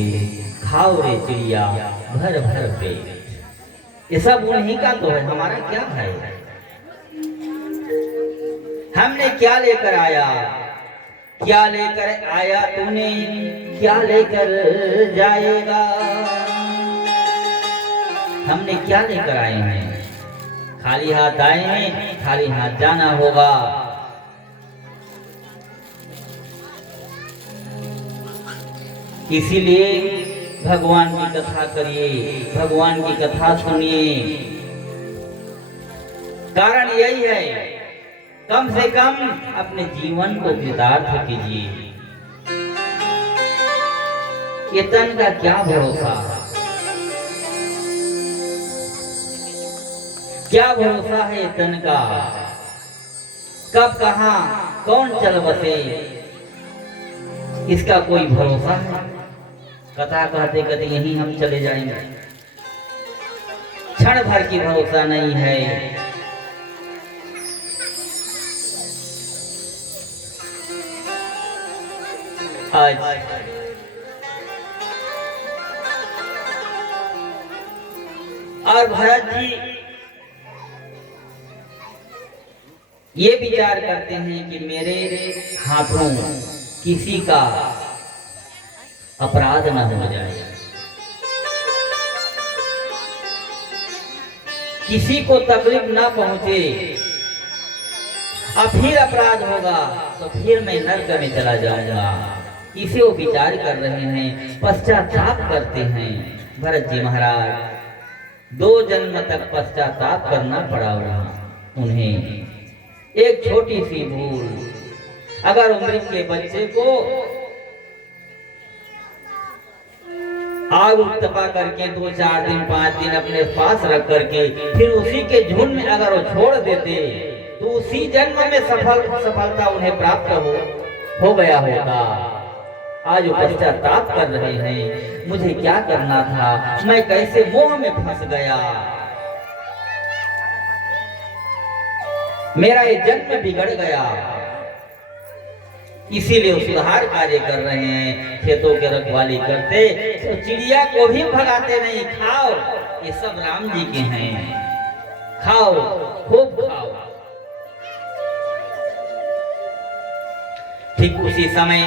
खाओ रे चिड़िया भर भर पे। ये सब उन्हीं का तो है, हमारा क्या है? हमने क्या लेकर आया, क्या लेकर आया तूने, क्या लेकर जाएगा? हमने क्या लेकर आए हैं? खाली हाथ आए हैं, खाली हाथ जाना होगा। इसीलिए भगवान की कथा करिए, भगवान की कथा सुनिए। कारण यही है, कम से कम अपने जीवन को कृतार्थ कीजिए। ये तन का क्या भरोसा, क्या भरोसा है तन का? कब कहां कौन चल बसे, इसका कोई भरोसा है? कथा कहते कहते यहीं हम चले जाएंगे, क्षण भर की भरोसा नहीं है। आज और भरत जी ये विचार करते हैं कि मेरे हाथों किसी का अपराध न हो जाए, किसी को तकलीफ ना पहुंचे। अब फिर अपराध होगा तो फिर मैं नरक में चला जाऊंगा। इसे वो विचार कर रहे हैं, पश्चाताप करते हैं। भरत जी महाराज 2 जन्म तक पश्चाताप करना पड़ा उन्हें। एक छोटी सी भूल, अगर उम्र के बच्चे को आग तपा करके 2-4 दिन 5 दिन अपने पास रख करके फिर उसी के झुंड में अगर वो छोड़ देते तो उसी जन्म में सफलता उन्हें प्राप्त हो गया होता। आज वो पश्चाताप कर रहे हैं, मुझे क्या करना था, मैं कैसे मोह में फंस गया, मेरा ये जन्म बिगड़ गया। इसीलिए सुधार कार्य कर रहे हैं, खेतों के रखवाली करते तो चिड़िया को भी भगाते नहीं, खाओ ये सब राम जी के हैं, खाओ खूब खाओ। ठीक उसी समय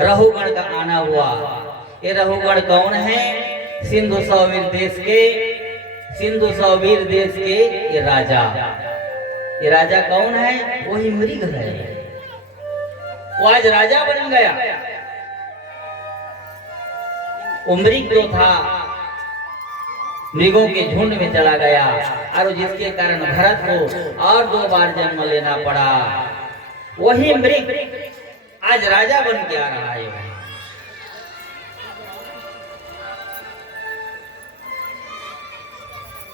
रहुगण का आना हुआ। ये रहुगण कौन है? सिंधु सौवीर देश के ये राजा। ये राजा कौन है? वही मृग है। वो आज राजा बन गया। वो मृग जो था मृगों के झुंड में चला गया और जिसके कारण भरत को और 2 बार जन्म लेना पड़ा। वही मृग आज राजा बन के आ रहा है।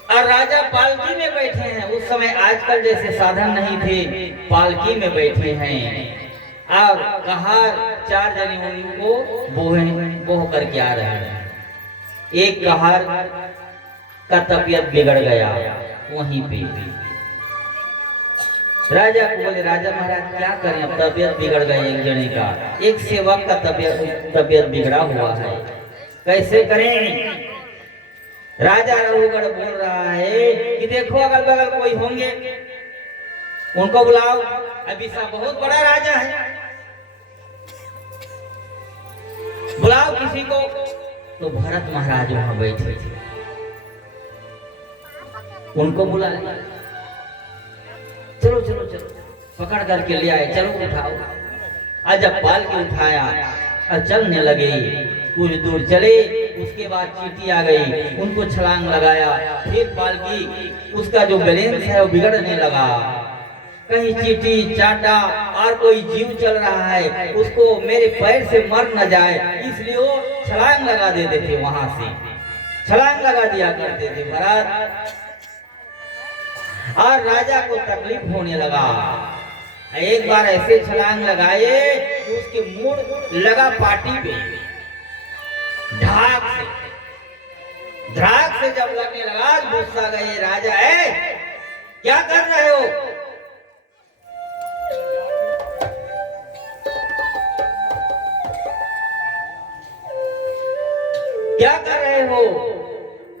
और राजा पालकी में बैठे हैं। उस समय आजकल जैसे साधन नहीं थे, पालकी में बैठे हैं और कहार 4 जने उनको बोह करके आ रहे हैं। एक कहार का तबीयत बिगड़ गया वहीं पे। राजा को बोले, राजा महाराज क्या करें, अब तबीयत बिगड़ गई एक जने का, एक सेवक का तबीयत बिगड़ा हुआ है, कैसे करें? राजा रहुगण बोल रहा है कि देखो अगल बगल कोई होंगे, उनको बुलाओ, अभी सा बहुत बड़ा राजा है, बुलाओ किसी को। तो भरत महाराज वहां बैठे थे, उनको बुलाया, चलो चलो चलो, पकड़ करके ले आए, चलो उठाओ। आज जब पाल के उठाया और चलने लगे, कुछ दूर चले, उसके बाद चींटी आ गई, उनको छलांग लगाया, फिर पालकी उसका जो बैलेंस है वो बिगड़ने लगा, कहीं चींटी चाटा और कोई जीव चल रहा है उसको मेरे पैर से मर न जाए, इसलिए वो छलांग लगा देते थे, वहां से छलांग लगा दिया करते थे भरत। और राजा को तकलीफ होने लगा। एक बार ऐसे छलांग लगाए कि उसके मुड़ लगा पाटी पे, ढाक से जब लगने लगा गुस्सा गए, राजा है क्या कर रहे हो? क्या कर रहे हो?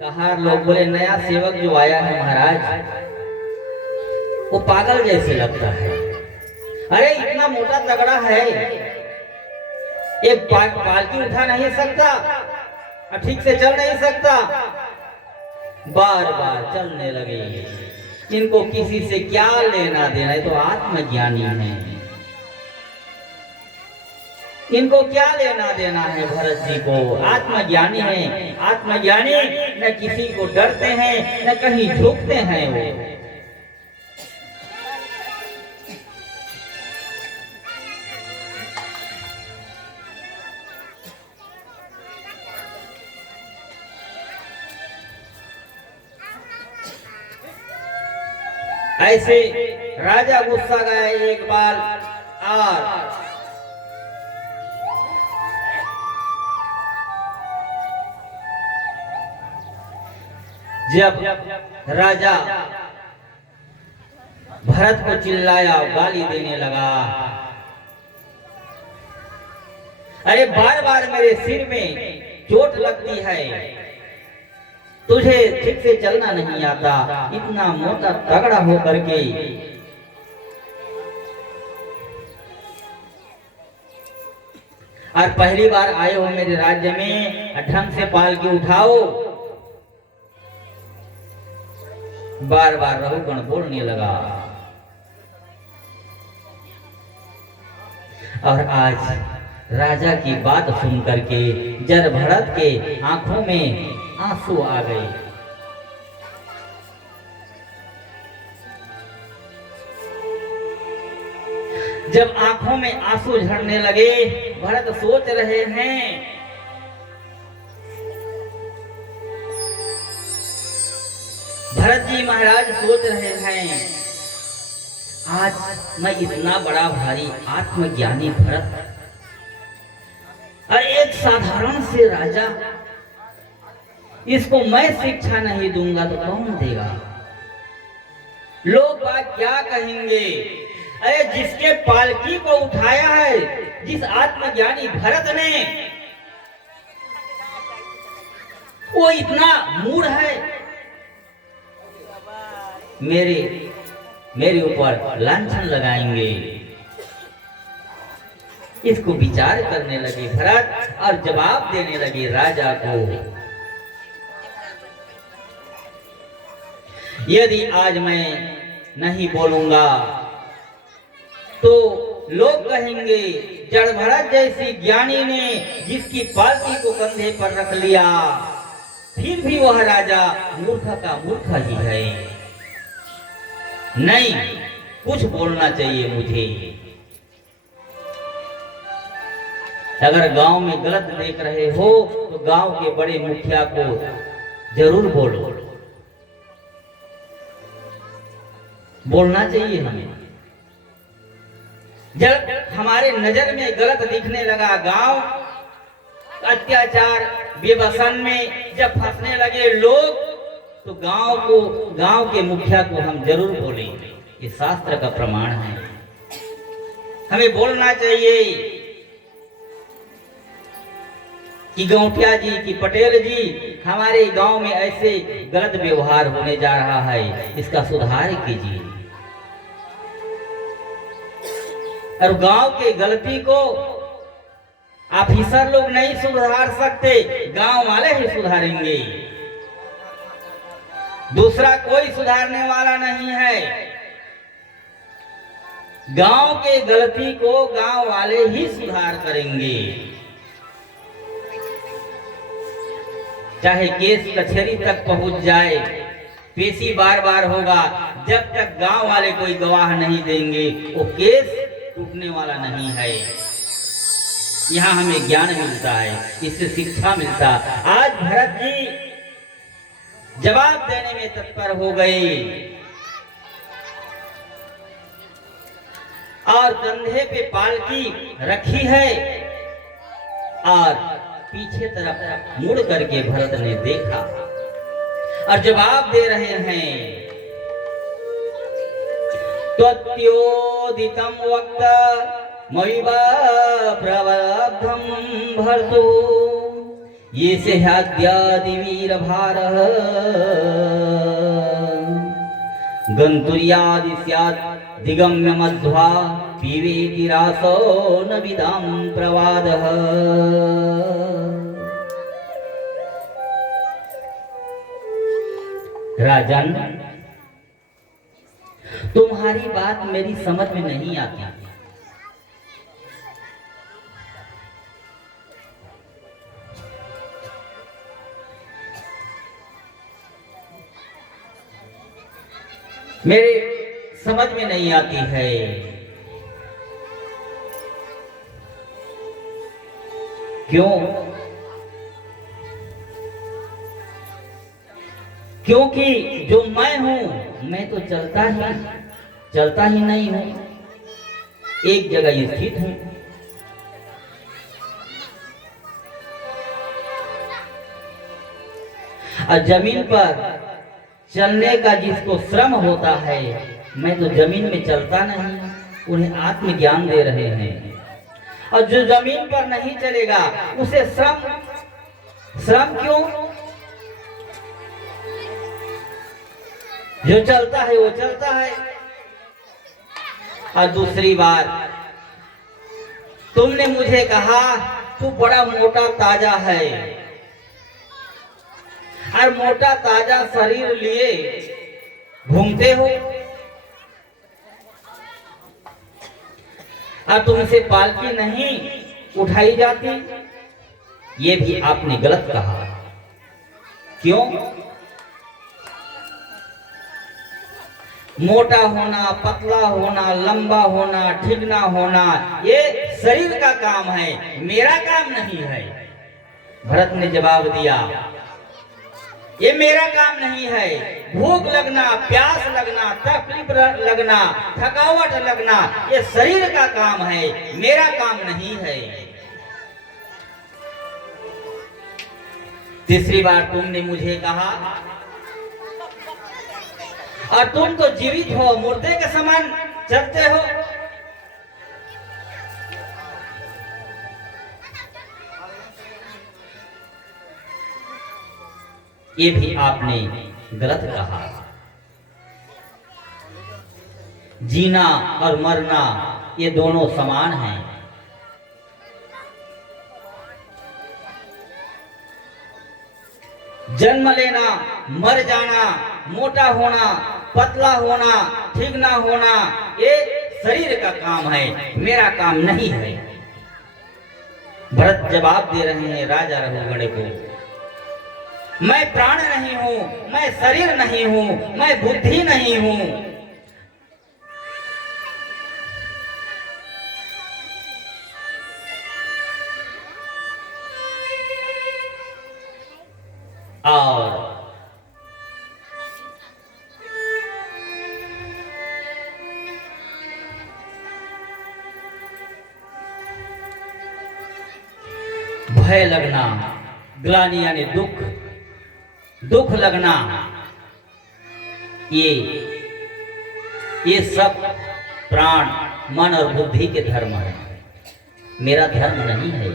कहार लोग बोले, नया सेवक जो आया है महाराज वो पागल जैसे लगता है, अरे इतना मोटा तगड़ा है, एक पालकी उठा नहीं सकता, ठीक से चल नहीं सकता, बार बार चलने लगे। इनको किसी से क्या लेना देना, है तो आत्मज्ञानी है, इनको क्या लेना देना है भरत जी को, आत्मज्ञानी है। आत्मज्ञानी न किसी को डरते हैं न कहीं झुकते हैं। वो ऐसे राजा गुस्सा गए एक बार, और जब राजा भरत को चिल्लाया, गाली देने लगा, अरे बार बार मेरे सिर में चोट लगती है, तुझे ठीक से चलना नहीं आता, इतना मोटा तगड़ा हो करके और पहली बार आए हो मेरे राज्य में, ढंग से पाल के उठाओ। बार बार रहुगण बोलने लगा। और आज राजा की बात सुन करके जर भरत के आंखों में आंसू आ गए। जब आंखों में आंसू झड़ने लगे, भरत सोच रहे हैं भरत जी महाराज सोच रहे हैं, आज मैं इतना बड़ा भारी आत्मज्ञानी भरत और एक साधारण से राजा, इसको मैं शिक्षा नहीं दूंगा तो कौन देगा? लोग बात क्या कहेंगे? अरे जिसके पालकी को उठाया है, जिस आत्मज्ञानी भरत ने, वो इतना मूढ़ है, मेरे ऊपर लांछन लगाएंगे। इसको विचार करने लगे भरत और जवाब देने लगे राजा को, यदि आज मैं नहीं बोलूंगा तो लोग कहेंगे जड़ भरत जैसी ज्ञानी ने जिसकी पालकी को कंधे पर रख लिया, फिर भी वह राजा मूर्ख का मूर्ख ही है। नहीं, कुछ बोलना चाहिए मुझे। अगर गांव में गलत देख रहे हो तो गांव के बड़े मुखिया को जरूर बोलो, बोलना चाहिए हमें। जब हमारे नजर में गलत दिखने लगा, गांव अत्याचार बेबसन में जब फंसने लगे लोग, तो गांव के मुखिया को हम जरूर बोले। ये शास्त्र का प्रमाण है, हमें बोलना चाहिए कि गौटिया जी की पटेल जी, हमारे गांव में ऐसे गलत व्यवहार होने जा रहा है, इसका सुधार कीजिए। और गांव के गलती को ऑफिसर लोग नहीं सुधार सकते, गांव वाले ही सुधारेंगे, दूसरा कोई सुधारने वाला नहीं है। गांव के गलती को गांव वाले ही सुधार करेंगे। चाहे केस कचहरी तक पहुंच जाए, पेशी बार बार होगा, जब तक गांव वाले कोई गवाह नहीं देंगे वो केस टूटने वाला नहीं है। यहाँ हमें ज्ञान मिलता है, इससे शिक्षा मिलता। आज भरत जी जवाब देने में तत्पर हो गए और कंधे पे पालकी रखी है और पीछे तरफ मुड़ करके भरत ने देखा और जवाब दे रहे हैं, त्वत्योदितं वक्त मयिवा प्रवब्धं भर्तु ये से ह्याद्यादिवीर भारः गन्तुर्यादि स्यात् दिगम्य मध्वा पीवेति रासो न विदां प्रवादः। राजन, तुम्हारी बात मेरी समझ में नहीं आती। मेरे समझ में नहीं आती है। क्यों? क्योंकि जो मैं हूं, मैं तो चलता ही नहीं हूं, एक जगह स्थित हूं। और जमीन पर चलने का जिसको श्रम होता है, मैं तो जमीन में चलता नहीं, उन्हें आत्मज्ञान दे रहे हैं। और जो जमीन पर नहीं चलेगा उसे श्रम क्यों? जो चलता है वो चलता है। और दूसरी बात, तुमने मुझे कहा तू बड़ा मोटा ताजा है, और मोटा ताजा शरीर लिए घूमते हो, और तुमसे पालकी नहीं उठाई जाती, ये भी आपने गलत कहा। क्यों? मोटा होना, पतला होना, लंबा होना, ठीक ना होना, ये शरीर का काम है, मेरा काम नहीं है। भरत ने जवाब दिया, ये मेरा काम नहीं है। भूख लगना, प्यास लगना, तकलीफ लगना, थकावट लगना, ये शरीर का काम है, मेरा काम नहीं है। तीसरी बार तुमने मुझे कहा, और तुम तो जीवित हो, मुर्दे के समान चलते हो। ये भी आपने गलत कहा। जीना और मरना ये दोनों समान हैं। जन्म लेना, मर जाना, मोटा होना, पतला होना, ठीक ना होना, ये शरीर का काम है, मेरा काम नहीं है। भरत जवाब दे रहे हैं राजा रघुगण को, मैं प्राण नहीं हूं, मैं शरीर नहीं हूं, मैं बुद्धि नहीं हूं। और भय लगना, ग्लानि यानी दुख, दुख लगना, ये सब प्राण, मन और बुद्धि के धर्म है, मेरा धर्म नहीं है।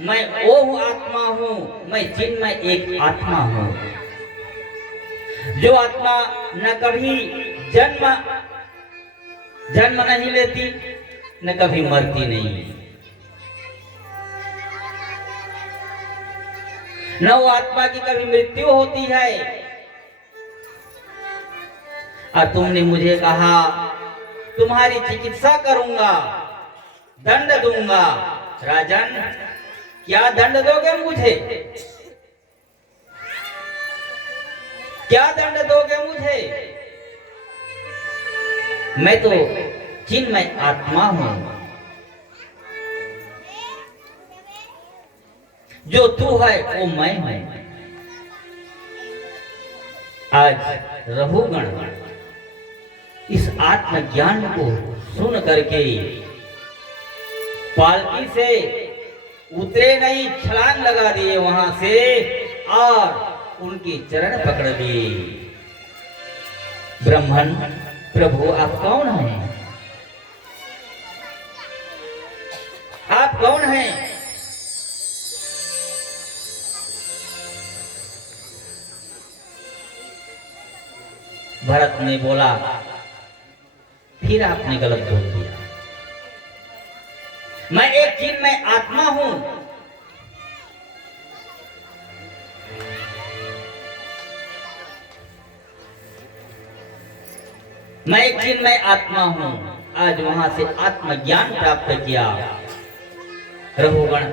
मैं वो आत्मा हूं, मैं चिन्मय एक आत्मा हूं, जो आत्मा न कभी जन्म नहीं लेती, न कभी मरती नहीं, न वो आत्मा की कभी मृत्यु होती है। और तुमने मुझे कहा तुम्हारी चिकित्सा करूंगा, दंड दूंगा। राजन, क्या दंड दोगे मुझे? क्या दंड दोगे मुझे? मैं तो चिन्मय आत्मा हूं, जो तू है वो मैं हूं। आज रघुगण इस आत्मज्ञान को सुन करके पालकी से उतरे नहीं, छलांग लगा दिए वहां से और उनके चरण पकड़ लिए। ब्राह्मण, प्रभु आप कौन हैं? आप कौन हैं? भरत ने बोला, फिर आपने गलत बोल दिया, मैं एक चिन्मय आत्मा हूं। मैं एक चिन्मय आत्मा हूं। आज वहां से आत्मज्ञान प्राप्त किया। रघुगण,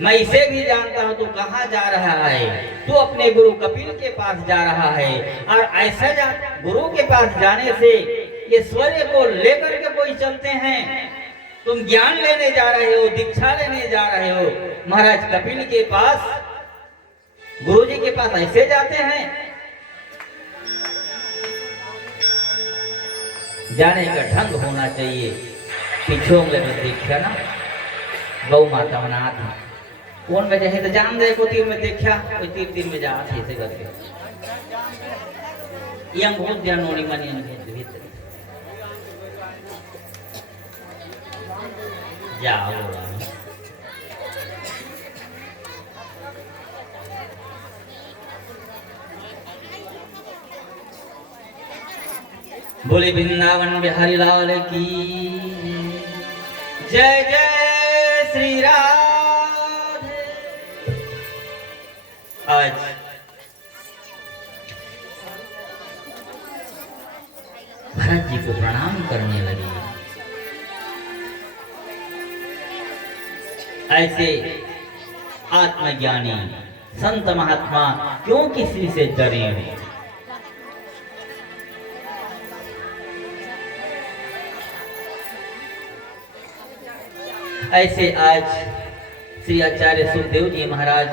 मैं इसे भी जानता हूं तू कहां जा रहा है। तू अपने गुरु कपिल के पास जा रहा है, और ऐसा गुरु के पास जाने से ये स्वर्ण को लेकर के कोई चलते हैं। तुम ज्ञान लेने जा रहे हो, दीक्षा लेने जा रहे हो महाराज कपिल के पास, गुरु जी के पास ऐसे जाते हैं। जाने का ढंग होना चाहिए। पीछे में देखा ना, गौ माता मना था, कौन वजह है तो जान दे को तीर में देखा, कोई तीर में जा ऐसे करके यंग बहुत ध्यान होनी मानी भीतर जाओ। बोले वृंदावन बिहारी लाल की जय। जय श्री राधे। आज भरत जी को प्रणाम करने लगे। ऐसे आत्मज्ञानी संत महात्मा क्यों किसी से डरे? ऐसे आज श्री आचार्य सुखदेव जी महाराज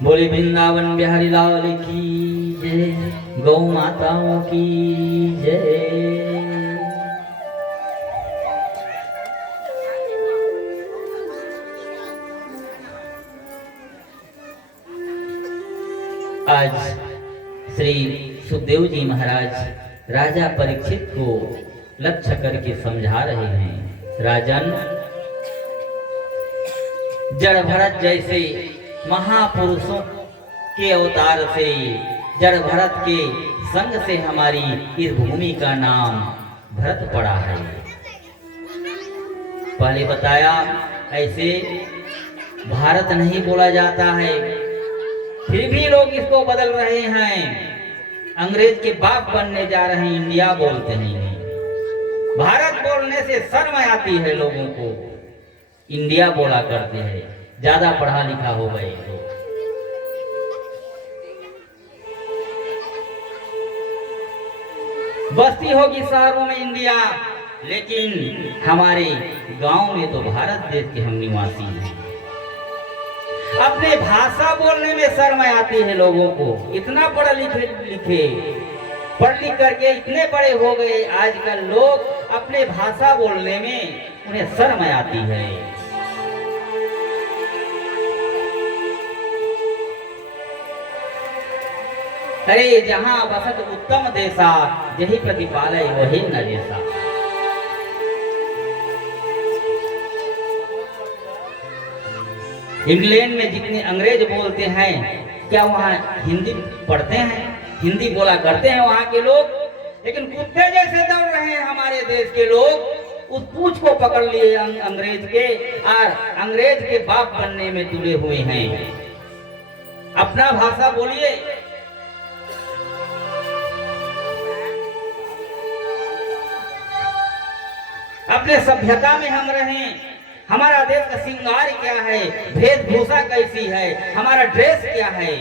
बोले वृंदावन बिहारी लाल की जय, गौ माताओं की जय। आज श्री सुखदेव जी महाराज राजा परीक्षित को लक्ष्य करके समझा रहे हैं, राजन, जड़ भरत जैसे महापुरुषों के अवतार से, जड़ भरत के संग से हमारी इस भूमि का नाम भरत पड़ा है। पहले बताया ऐसे भारत नहीं बोला जाता है, फिर भी लोग इसको बदल रहे हैं, अंग्रेज के बाप बनने जा रहे हैं, इंडिया बोलते हैं। भारत बोलने से शर्म आती है लोगों को, इंडिया बोला करते हैं, ज्यादा पढ़ा लिखा हो गए तो। बस्ती होगी शहरों में इंडिया, लेकिन हमारे गांव में तो भारत देश के हम निवासी हैं। अपने भाषा बोलने में शर्म आती है लोगों को, इतना पढ़े लिखे पढ़ लिख करके इतने बड़े हो गए, आजकल लोग अपने भाषा बोलने में उन्हें शर्म आती है। अरे जहां बसत उत्तम देशा, यही प्रतिपालय वही न जैसा। इंग्लैंड में जितने अंग्रेज बोलते हैं, क्या वहां हिंदी पढ़ते हैं, हिंदी बोला करते हैं वहां के लोग? लेकिन कुत्ते जैसे दौड़ रहे हैं हमारे देश के लोग, उस पूंछ को पकड़ लिए अंग्रेज के, और अंग्रेज के बाप बनने में तुले हुए हैं। अपना भाषा बोलिए। अपने सभ्यता में हम रहें, हमारा देश का श्रृंगार क्या है, वेशभूषा कैसी है, हमारा ड्रेस क्या है,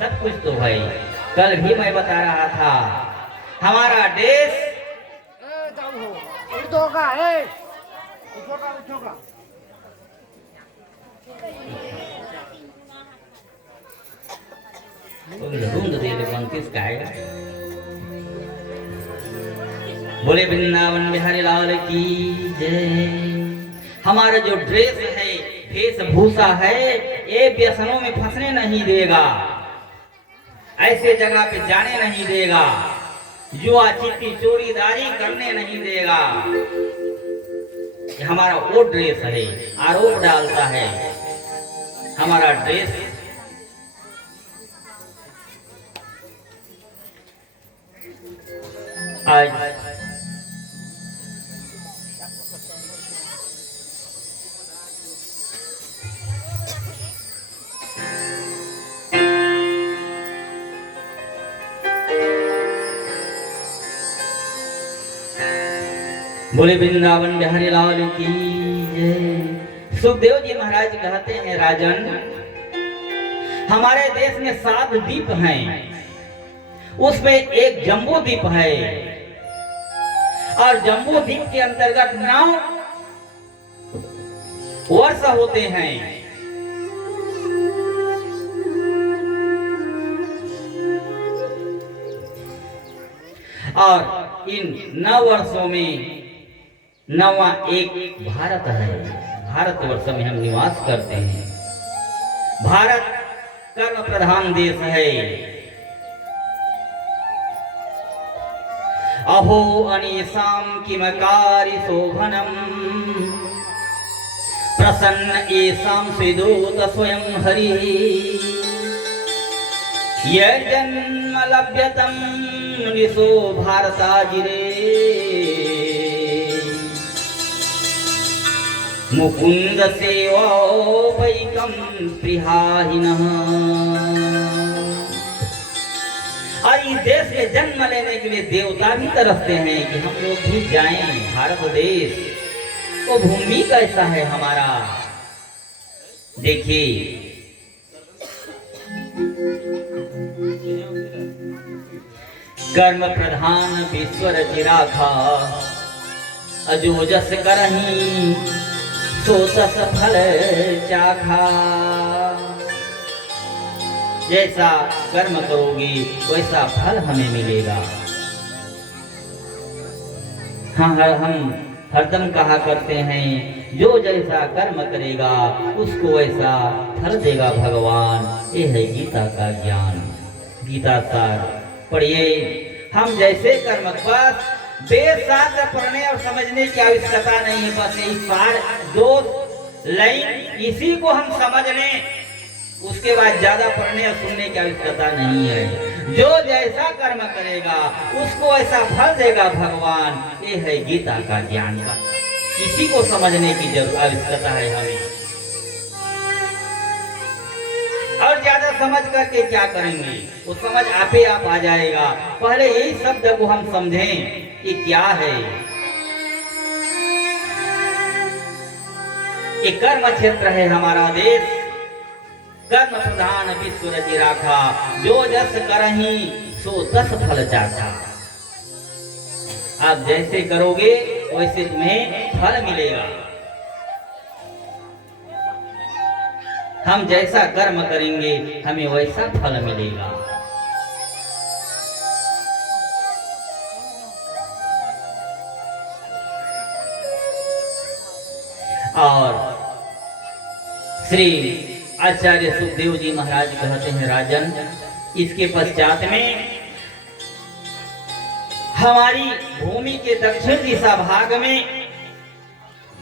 सब कुछ तो है। कल भी मैं बता रहा था, हमारा देश बोले वृंदावन बिहारी लाल की जय। हमारा जो ड्रेस है, वेशभूषा है, ये व्यसनों में फंसने नहीं देगा, ऐसे जगह पे जाने नहीं देगा, जुआ चिट्ठी चोरीदारी करने नहीं देगा। ये हमारा वो ड्रेस है, आरोप डालता है हमारा ड्रेस। आज बोले वृंदावन बिहारी लाल की जय। सुखदेव जी महाराज कहते हैं, राजन, हमारे देश में 7 द्वीप हैं, उसमें एक जम्बू द्वीप है, और जम्बू द्वीप के अंतर्गत 9 वर्ष होते हैं। और इन 9 वर्षों में 9वां एक भारत है। भारतवर्ष में हम निवास करते हैं। भारत कर्म प्रधान देश है। अहो अनीसाम किमकारी शोभनम, प्रसन्न एसाम स्विदोत स्वयं हरि, यजन्म लभ्यतम निशो भारताजिरे, मुकुंद सेवापैकं प्रियाहिनः। और देश में जन्म लेने के लिए देवता भी तरसते हैं कि हम लोग भी जाएं भारत देश। वो भूमि कैसा है हमारा, देखिए कर्म प्रधान विश्व रचिराखा, अजोजस करही सो तस फल चाखा। जैसा कर्म करोगे वैसा फल हमें मिलेगा। हाँ, हम हरदम कहा करते हैं जो जैसा कर्म करेगा उसको वैसा फल देगा भगवान। ये है गीता का ज्ञान, गीता सार पढ़िए। हम जैसे कर्म, बस वेद शास्त्र पढ़ने और समझने की आवश्यकता नहीं है, बस यही सार दो लाइन इसी को हम समझ लें, उसके बाद ज्यादा पढ़ने और सुनने की आवश्यकता नहीं है। जो जैसा कर्म करेगा उसको ऐसा फल देगा भगवान। ये है गीता का ज्ञान का, इसी को समझने की जरूरत आवश्यकता है हमें। और ज्यादा समझ करके क्या करेंगे, वो समझ आपे आप आ जाएगा। पहले यही शब्द को हम समझें कि क्या है। ये कर्म क्षेत्र है हमारा देश, कर्म प्रधान विश्व रचिराखा, जो जस करही सो तस फल चाखा। आप जैसे करोगे वैसे तुम्हें फल मिलेगा। हम जैसा कर्म करेंगे हमें वैसा फल मिलेगा। और श्री आचार्य सुखदेव जी महाराज कहते हैं, राजन, इसके पश्चात में हमारी भूमि के दक्षिण दिशा भाग में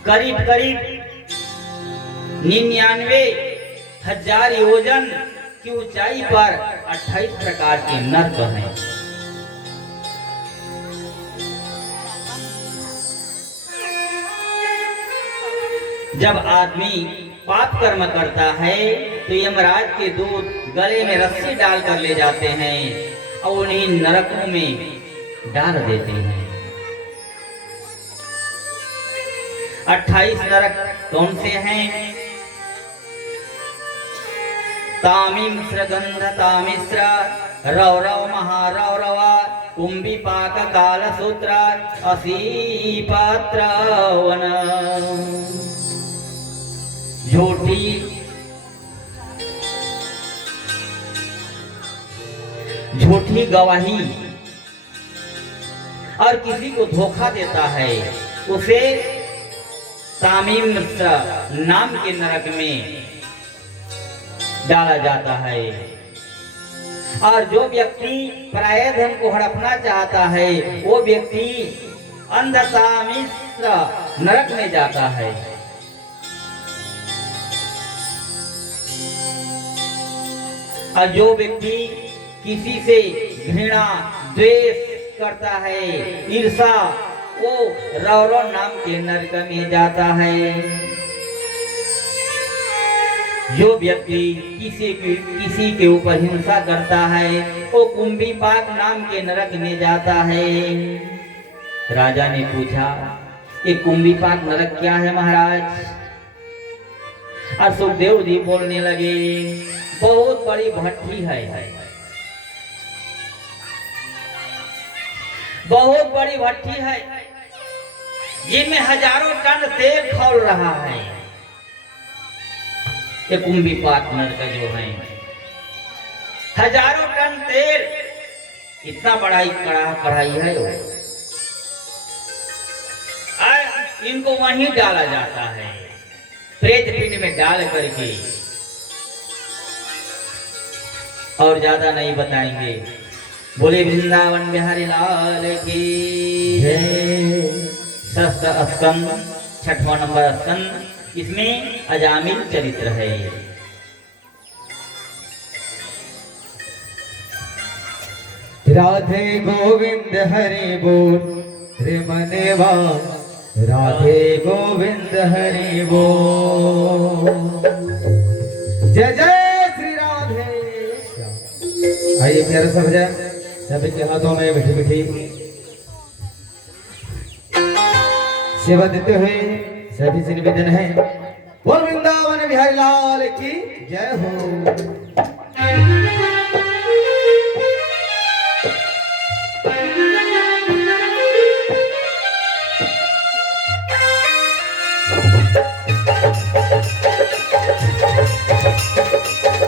करीब करीब 99,000 योजन की ऊंचाई पर 28 प्रकार के नर्क हैं। जब आदमी पाप कर्म करता है तो यमराज के दूत गले में रस्सी डालकर ले जाते हैं और उन्हीं नरकों में डाल देते हैं। 28 नरक कौन से हैं? तामिश्र गंध तामिश्र, रौरव महारौरवा, कुंभिपाक कालसूत्र, असीपात्र वन। झूठी गवाही और किसी को धोखा देता है उसे तामिश्र नाम के नरक में डाला जाता है। और जो व्यक्ति पराये धन को हड़पना चाहता है वो व्यक्ति अंधतामिश्र नरक में जाता है। और जो व्यक्ति किसी से घृणा द्वेष करता है, ईर्षा, वो रौरव नाम के नरक में जाता है। जो व्यक्ति किसी के ऊपर हिंसा करता है वो कुंभिपाक नाम के नरक में जाता है। राजा ने पूछा, ये कुंभिपाक नरक क्या है महाराज? और सुखदेव जी बोलने लगे, बहुत बड़ी भट्टी है, बहुत बड़ी भट्टी है, जिनमें हजारों टन तेल खौल रहा है। ये कुंभिपाक नरक जो है, हजारों टन तेल, इतना बड़ा कढ़ाई है वो। और इनको वहीं डाला जाता है, प्रेत पिंड में डाल करके। और ज्यादा नहीं बताएंगे। बोले वृंदावन बिहारी लाल की जय। षष्ठ स्कंद, 6वां नंबर स्कंद, इसमें अजामिल चरित्र है। राधे गोविंद हरि बोल रे मनेवा, राधे गोविंद हरि बोल। जय जय श्री राधे। आइए प्यारे सब जन सभी के हाथों में बैठी बैठी सेवा देते हुए सभी से निवेदन है, बोल वृंदावन बिहारी लाल की जय हो।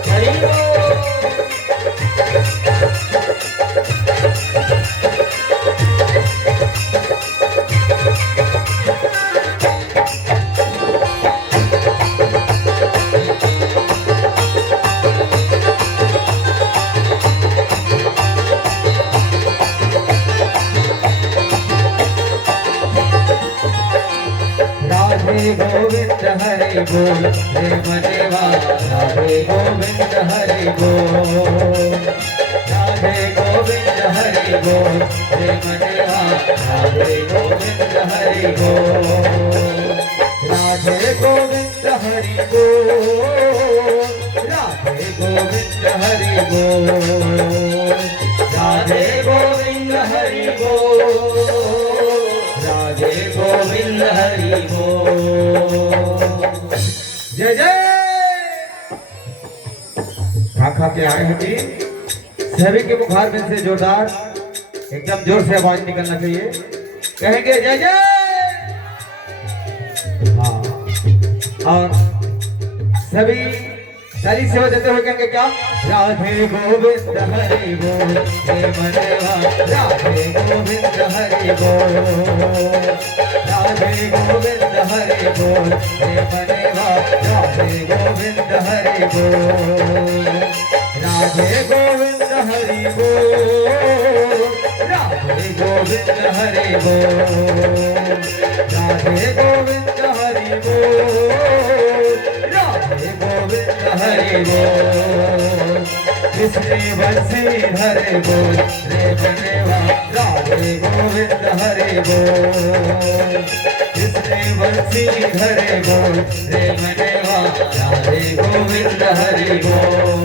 हरि बोल। राधे गोविंद हरि बोल रे मनेवा, राधे गोविंद हरि बोल, राधे गोविंद हरि बोल रे मनेवा, राधे गोविंद हरि बोल, राधे गोविंद हरि बोल, राधे गोविंद हरि बोल, राधे गोविंद हरि बोल, राधे गोविंद हरि बोल। जय जय। खा के आए हैं जी, सभी के बुखार में से जोरदार एकदम जोर से आवाज निकलना चाहिए, कहेंगे जय जय। हाँ, और सभी सारी सेवा देते हुए कहेंगे क्या, राधे गोविंद हरि बोल रे मनेवा, राधे गोविंद हरि बोल, राधे गोविंद हरि बोल रे मनेवा, राधे गोविंद हरि बोल, राधे गोविंद हरि बोल, राधे गोविंद हरि बोल, राधे गोविंद हरि बोल, राधे गोविंद हरि बोल, कृष्ण बंसी हरि बोल रे मनेवा, राधे गोविंद हरि बोल, कृष्ण बंसी हरि बोल रे मनेवा, राधे गोविंद हरि बोल।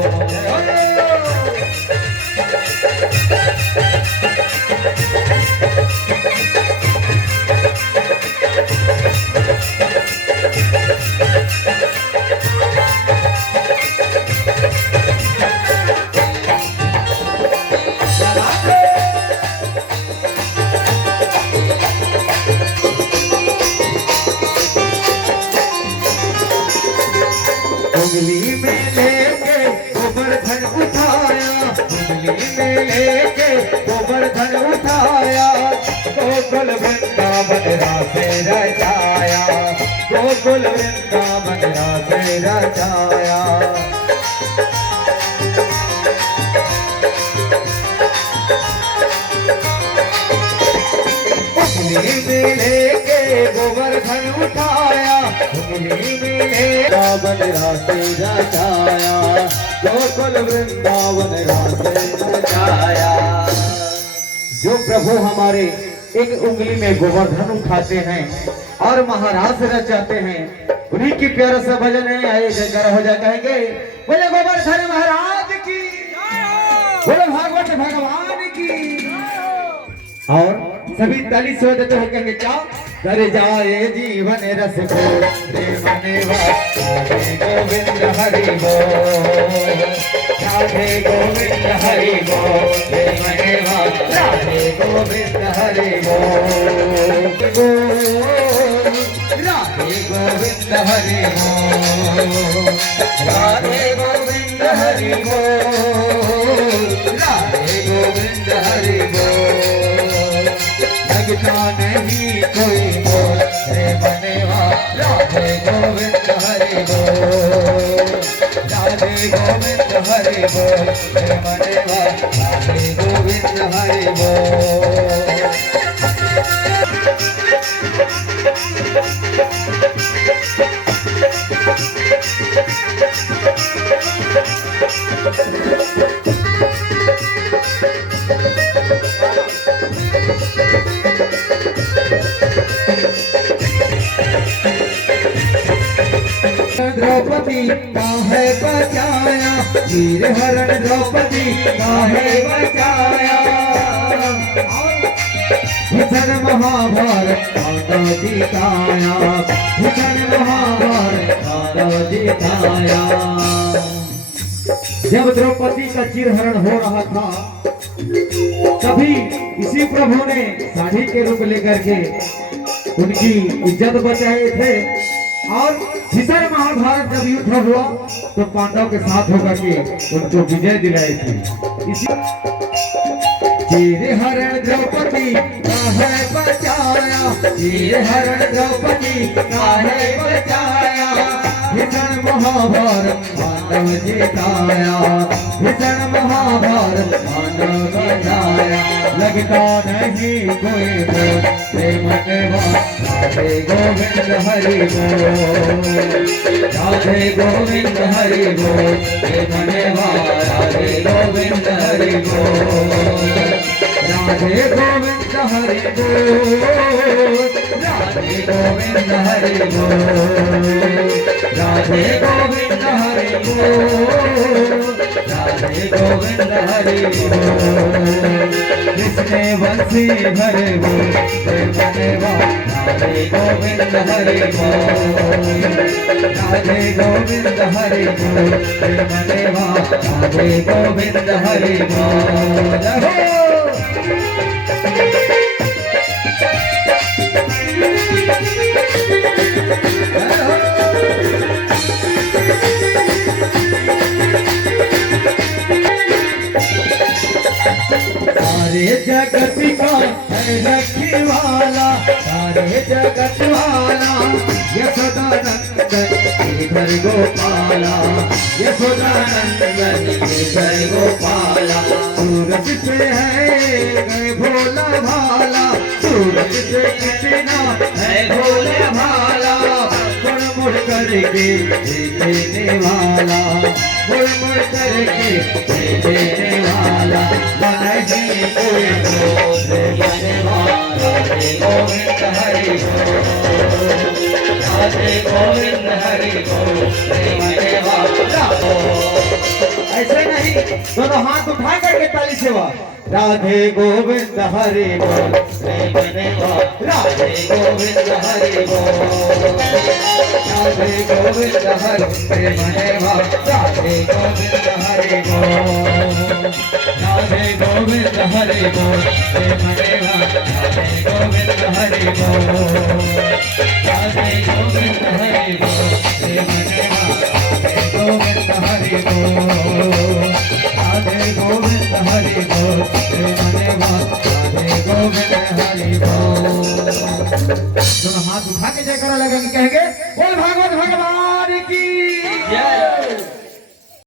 उंगली में लेके गोवर्धन उठाया, उंगली में लेके गोवर्धन उठाया, गोकुल वृंदावन रासे रचाया, गोकुल वृंदावन रासे रचाया। उंगली में लेके गोवर्धन उठाया, उंगली में वृंदावन रासे रचाया, गोकुल वृंदावन रासे रचाया। जो प्रभु हमारे एक उंगली में गोवर्धन उठाते हैं और महाराज रचाते हैं, उन्हीं की प्यारा सा भजन है, आए जयकार हो जा कहेंगे, बोले गोवर्धन महाराज की, बोले भागवत भगवान की। और सभी ताली से देते हुए कहेंगे क्या, कर जाए जीवन रस को रे मनेवा, राधे गोविंद हरि बोल, राधे गोविंद हरि बोल रे मनेवा, राधे गोविंद हरि बोल, राधे गोविंद हरि बोल, राधे गोविंद हरि बोल, राधे गोविंद हरि बोल, लगता नहीं कोई बोल रे मनेवा, राधे गोविंद हरि बोल, राधे गोविंद हरि बोल रे मनेवा, राधे गोविंद हरि बोल। द्रौपदी काहे बचाया, वीर हरण द्रौपदी काहे बचाया, भीषण महाभारत पांडव जीताया, भीषण महाभारत पांडव जीताया। जब द्रौपदी का चिरहरण हो रहा था, तभी इसी प्रभु ने साड़ी के रूप लेकर के उनकी इज्जत बचाए थे। और भीषण महाभारत जब युद्ध हुआ तो पांडव के साथ होकर के उनको विजय दिलाई थी। इसी चिरहरण द्रौपदी काहे बचाया, चिरहरण द्रौपदी काहे बचाया, भीषण महाभारत पांडव जीताया, भीषण महाभारत पांडव बचाया। लगता नहीं कोई बोल प्रेम देवा, राधे गोविंद हरि बोल, राधे गोविंद हरि बोल, प्रेम देवा राधे गोविंद हरि बोल, राधे गोविंद हरि बोल, राधे गोविंद हरि बोल, राधे गोविंद हरि बोल, राधे गोविंद हरि बोल। कृष्ण बंसी भरे बोल प्रेमदेवा, राधे गोविंद हरि बोल, राधे गोविंद हरि बोल, प्रेमदेवा राधे गोविंद हरि बोल। सारे जगत का है रखवाला, सारे जगत वाला यशोदानंदन गिरिधर गोपाला, यशोदानंदन गिरिधर गोपाला। सूरज से है गए भोला भाला, सूरज से कितना है भोला भाला, मुड़ मुड़ करके देने वाला, मुड़ मुड़ करके देने वाला। नहीं कोई बोल राधे गोविंद हरि बोल, राधे गोविंद हरि बोल, ऐसे नहीं, दोनों हाथ उठा करके ताली सेवा। राधे गोविंद हरि बोल, राधे गोविंद हरि बोल, राधे गोविंद हरि प्रेमदेवा, राधे गोविंद हरि बोल, राधे गोविंद हरि बोल, प्रेमदेवा राधे गोविंद हरि बोल, राधे गोविंद हरि बोल, प्रेमदेवा राधे गोविंद हरि बोल, राधे गोविंद हरि बोल, प्रेमदेवा राधे गोविंद हरि बोल। दोनों हाथ उठा के जयकारा लगा के कहेंगे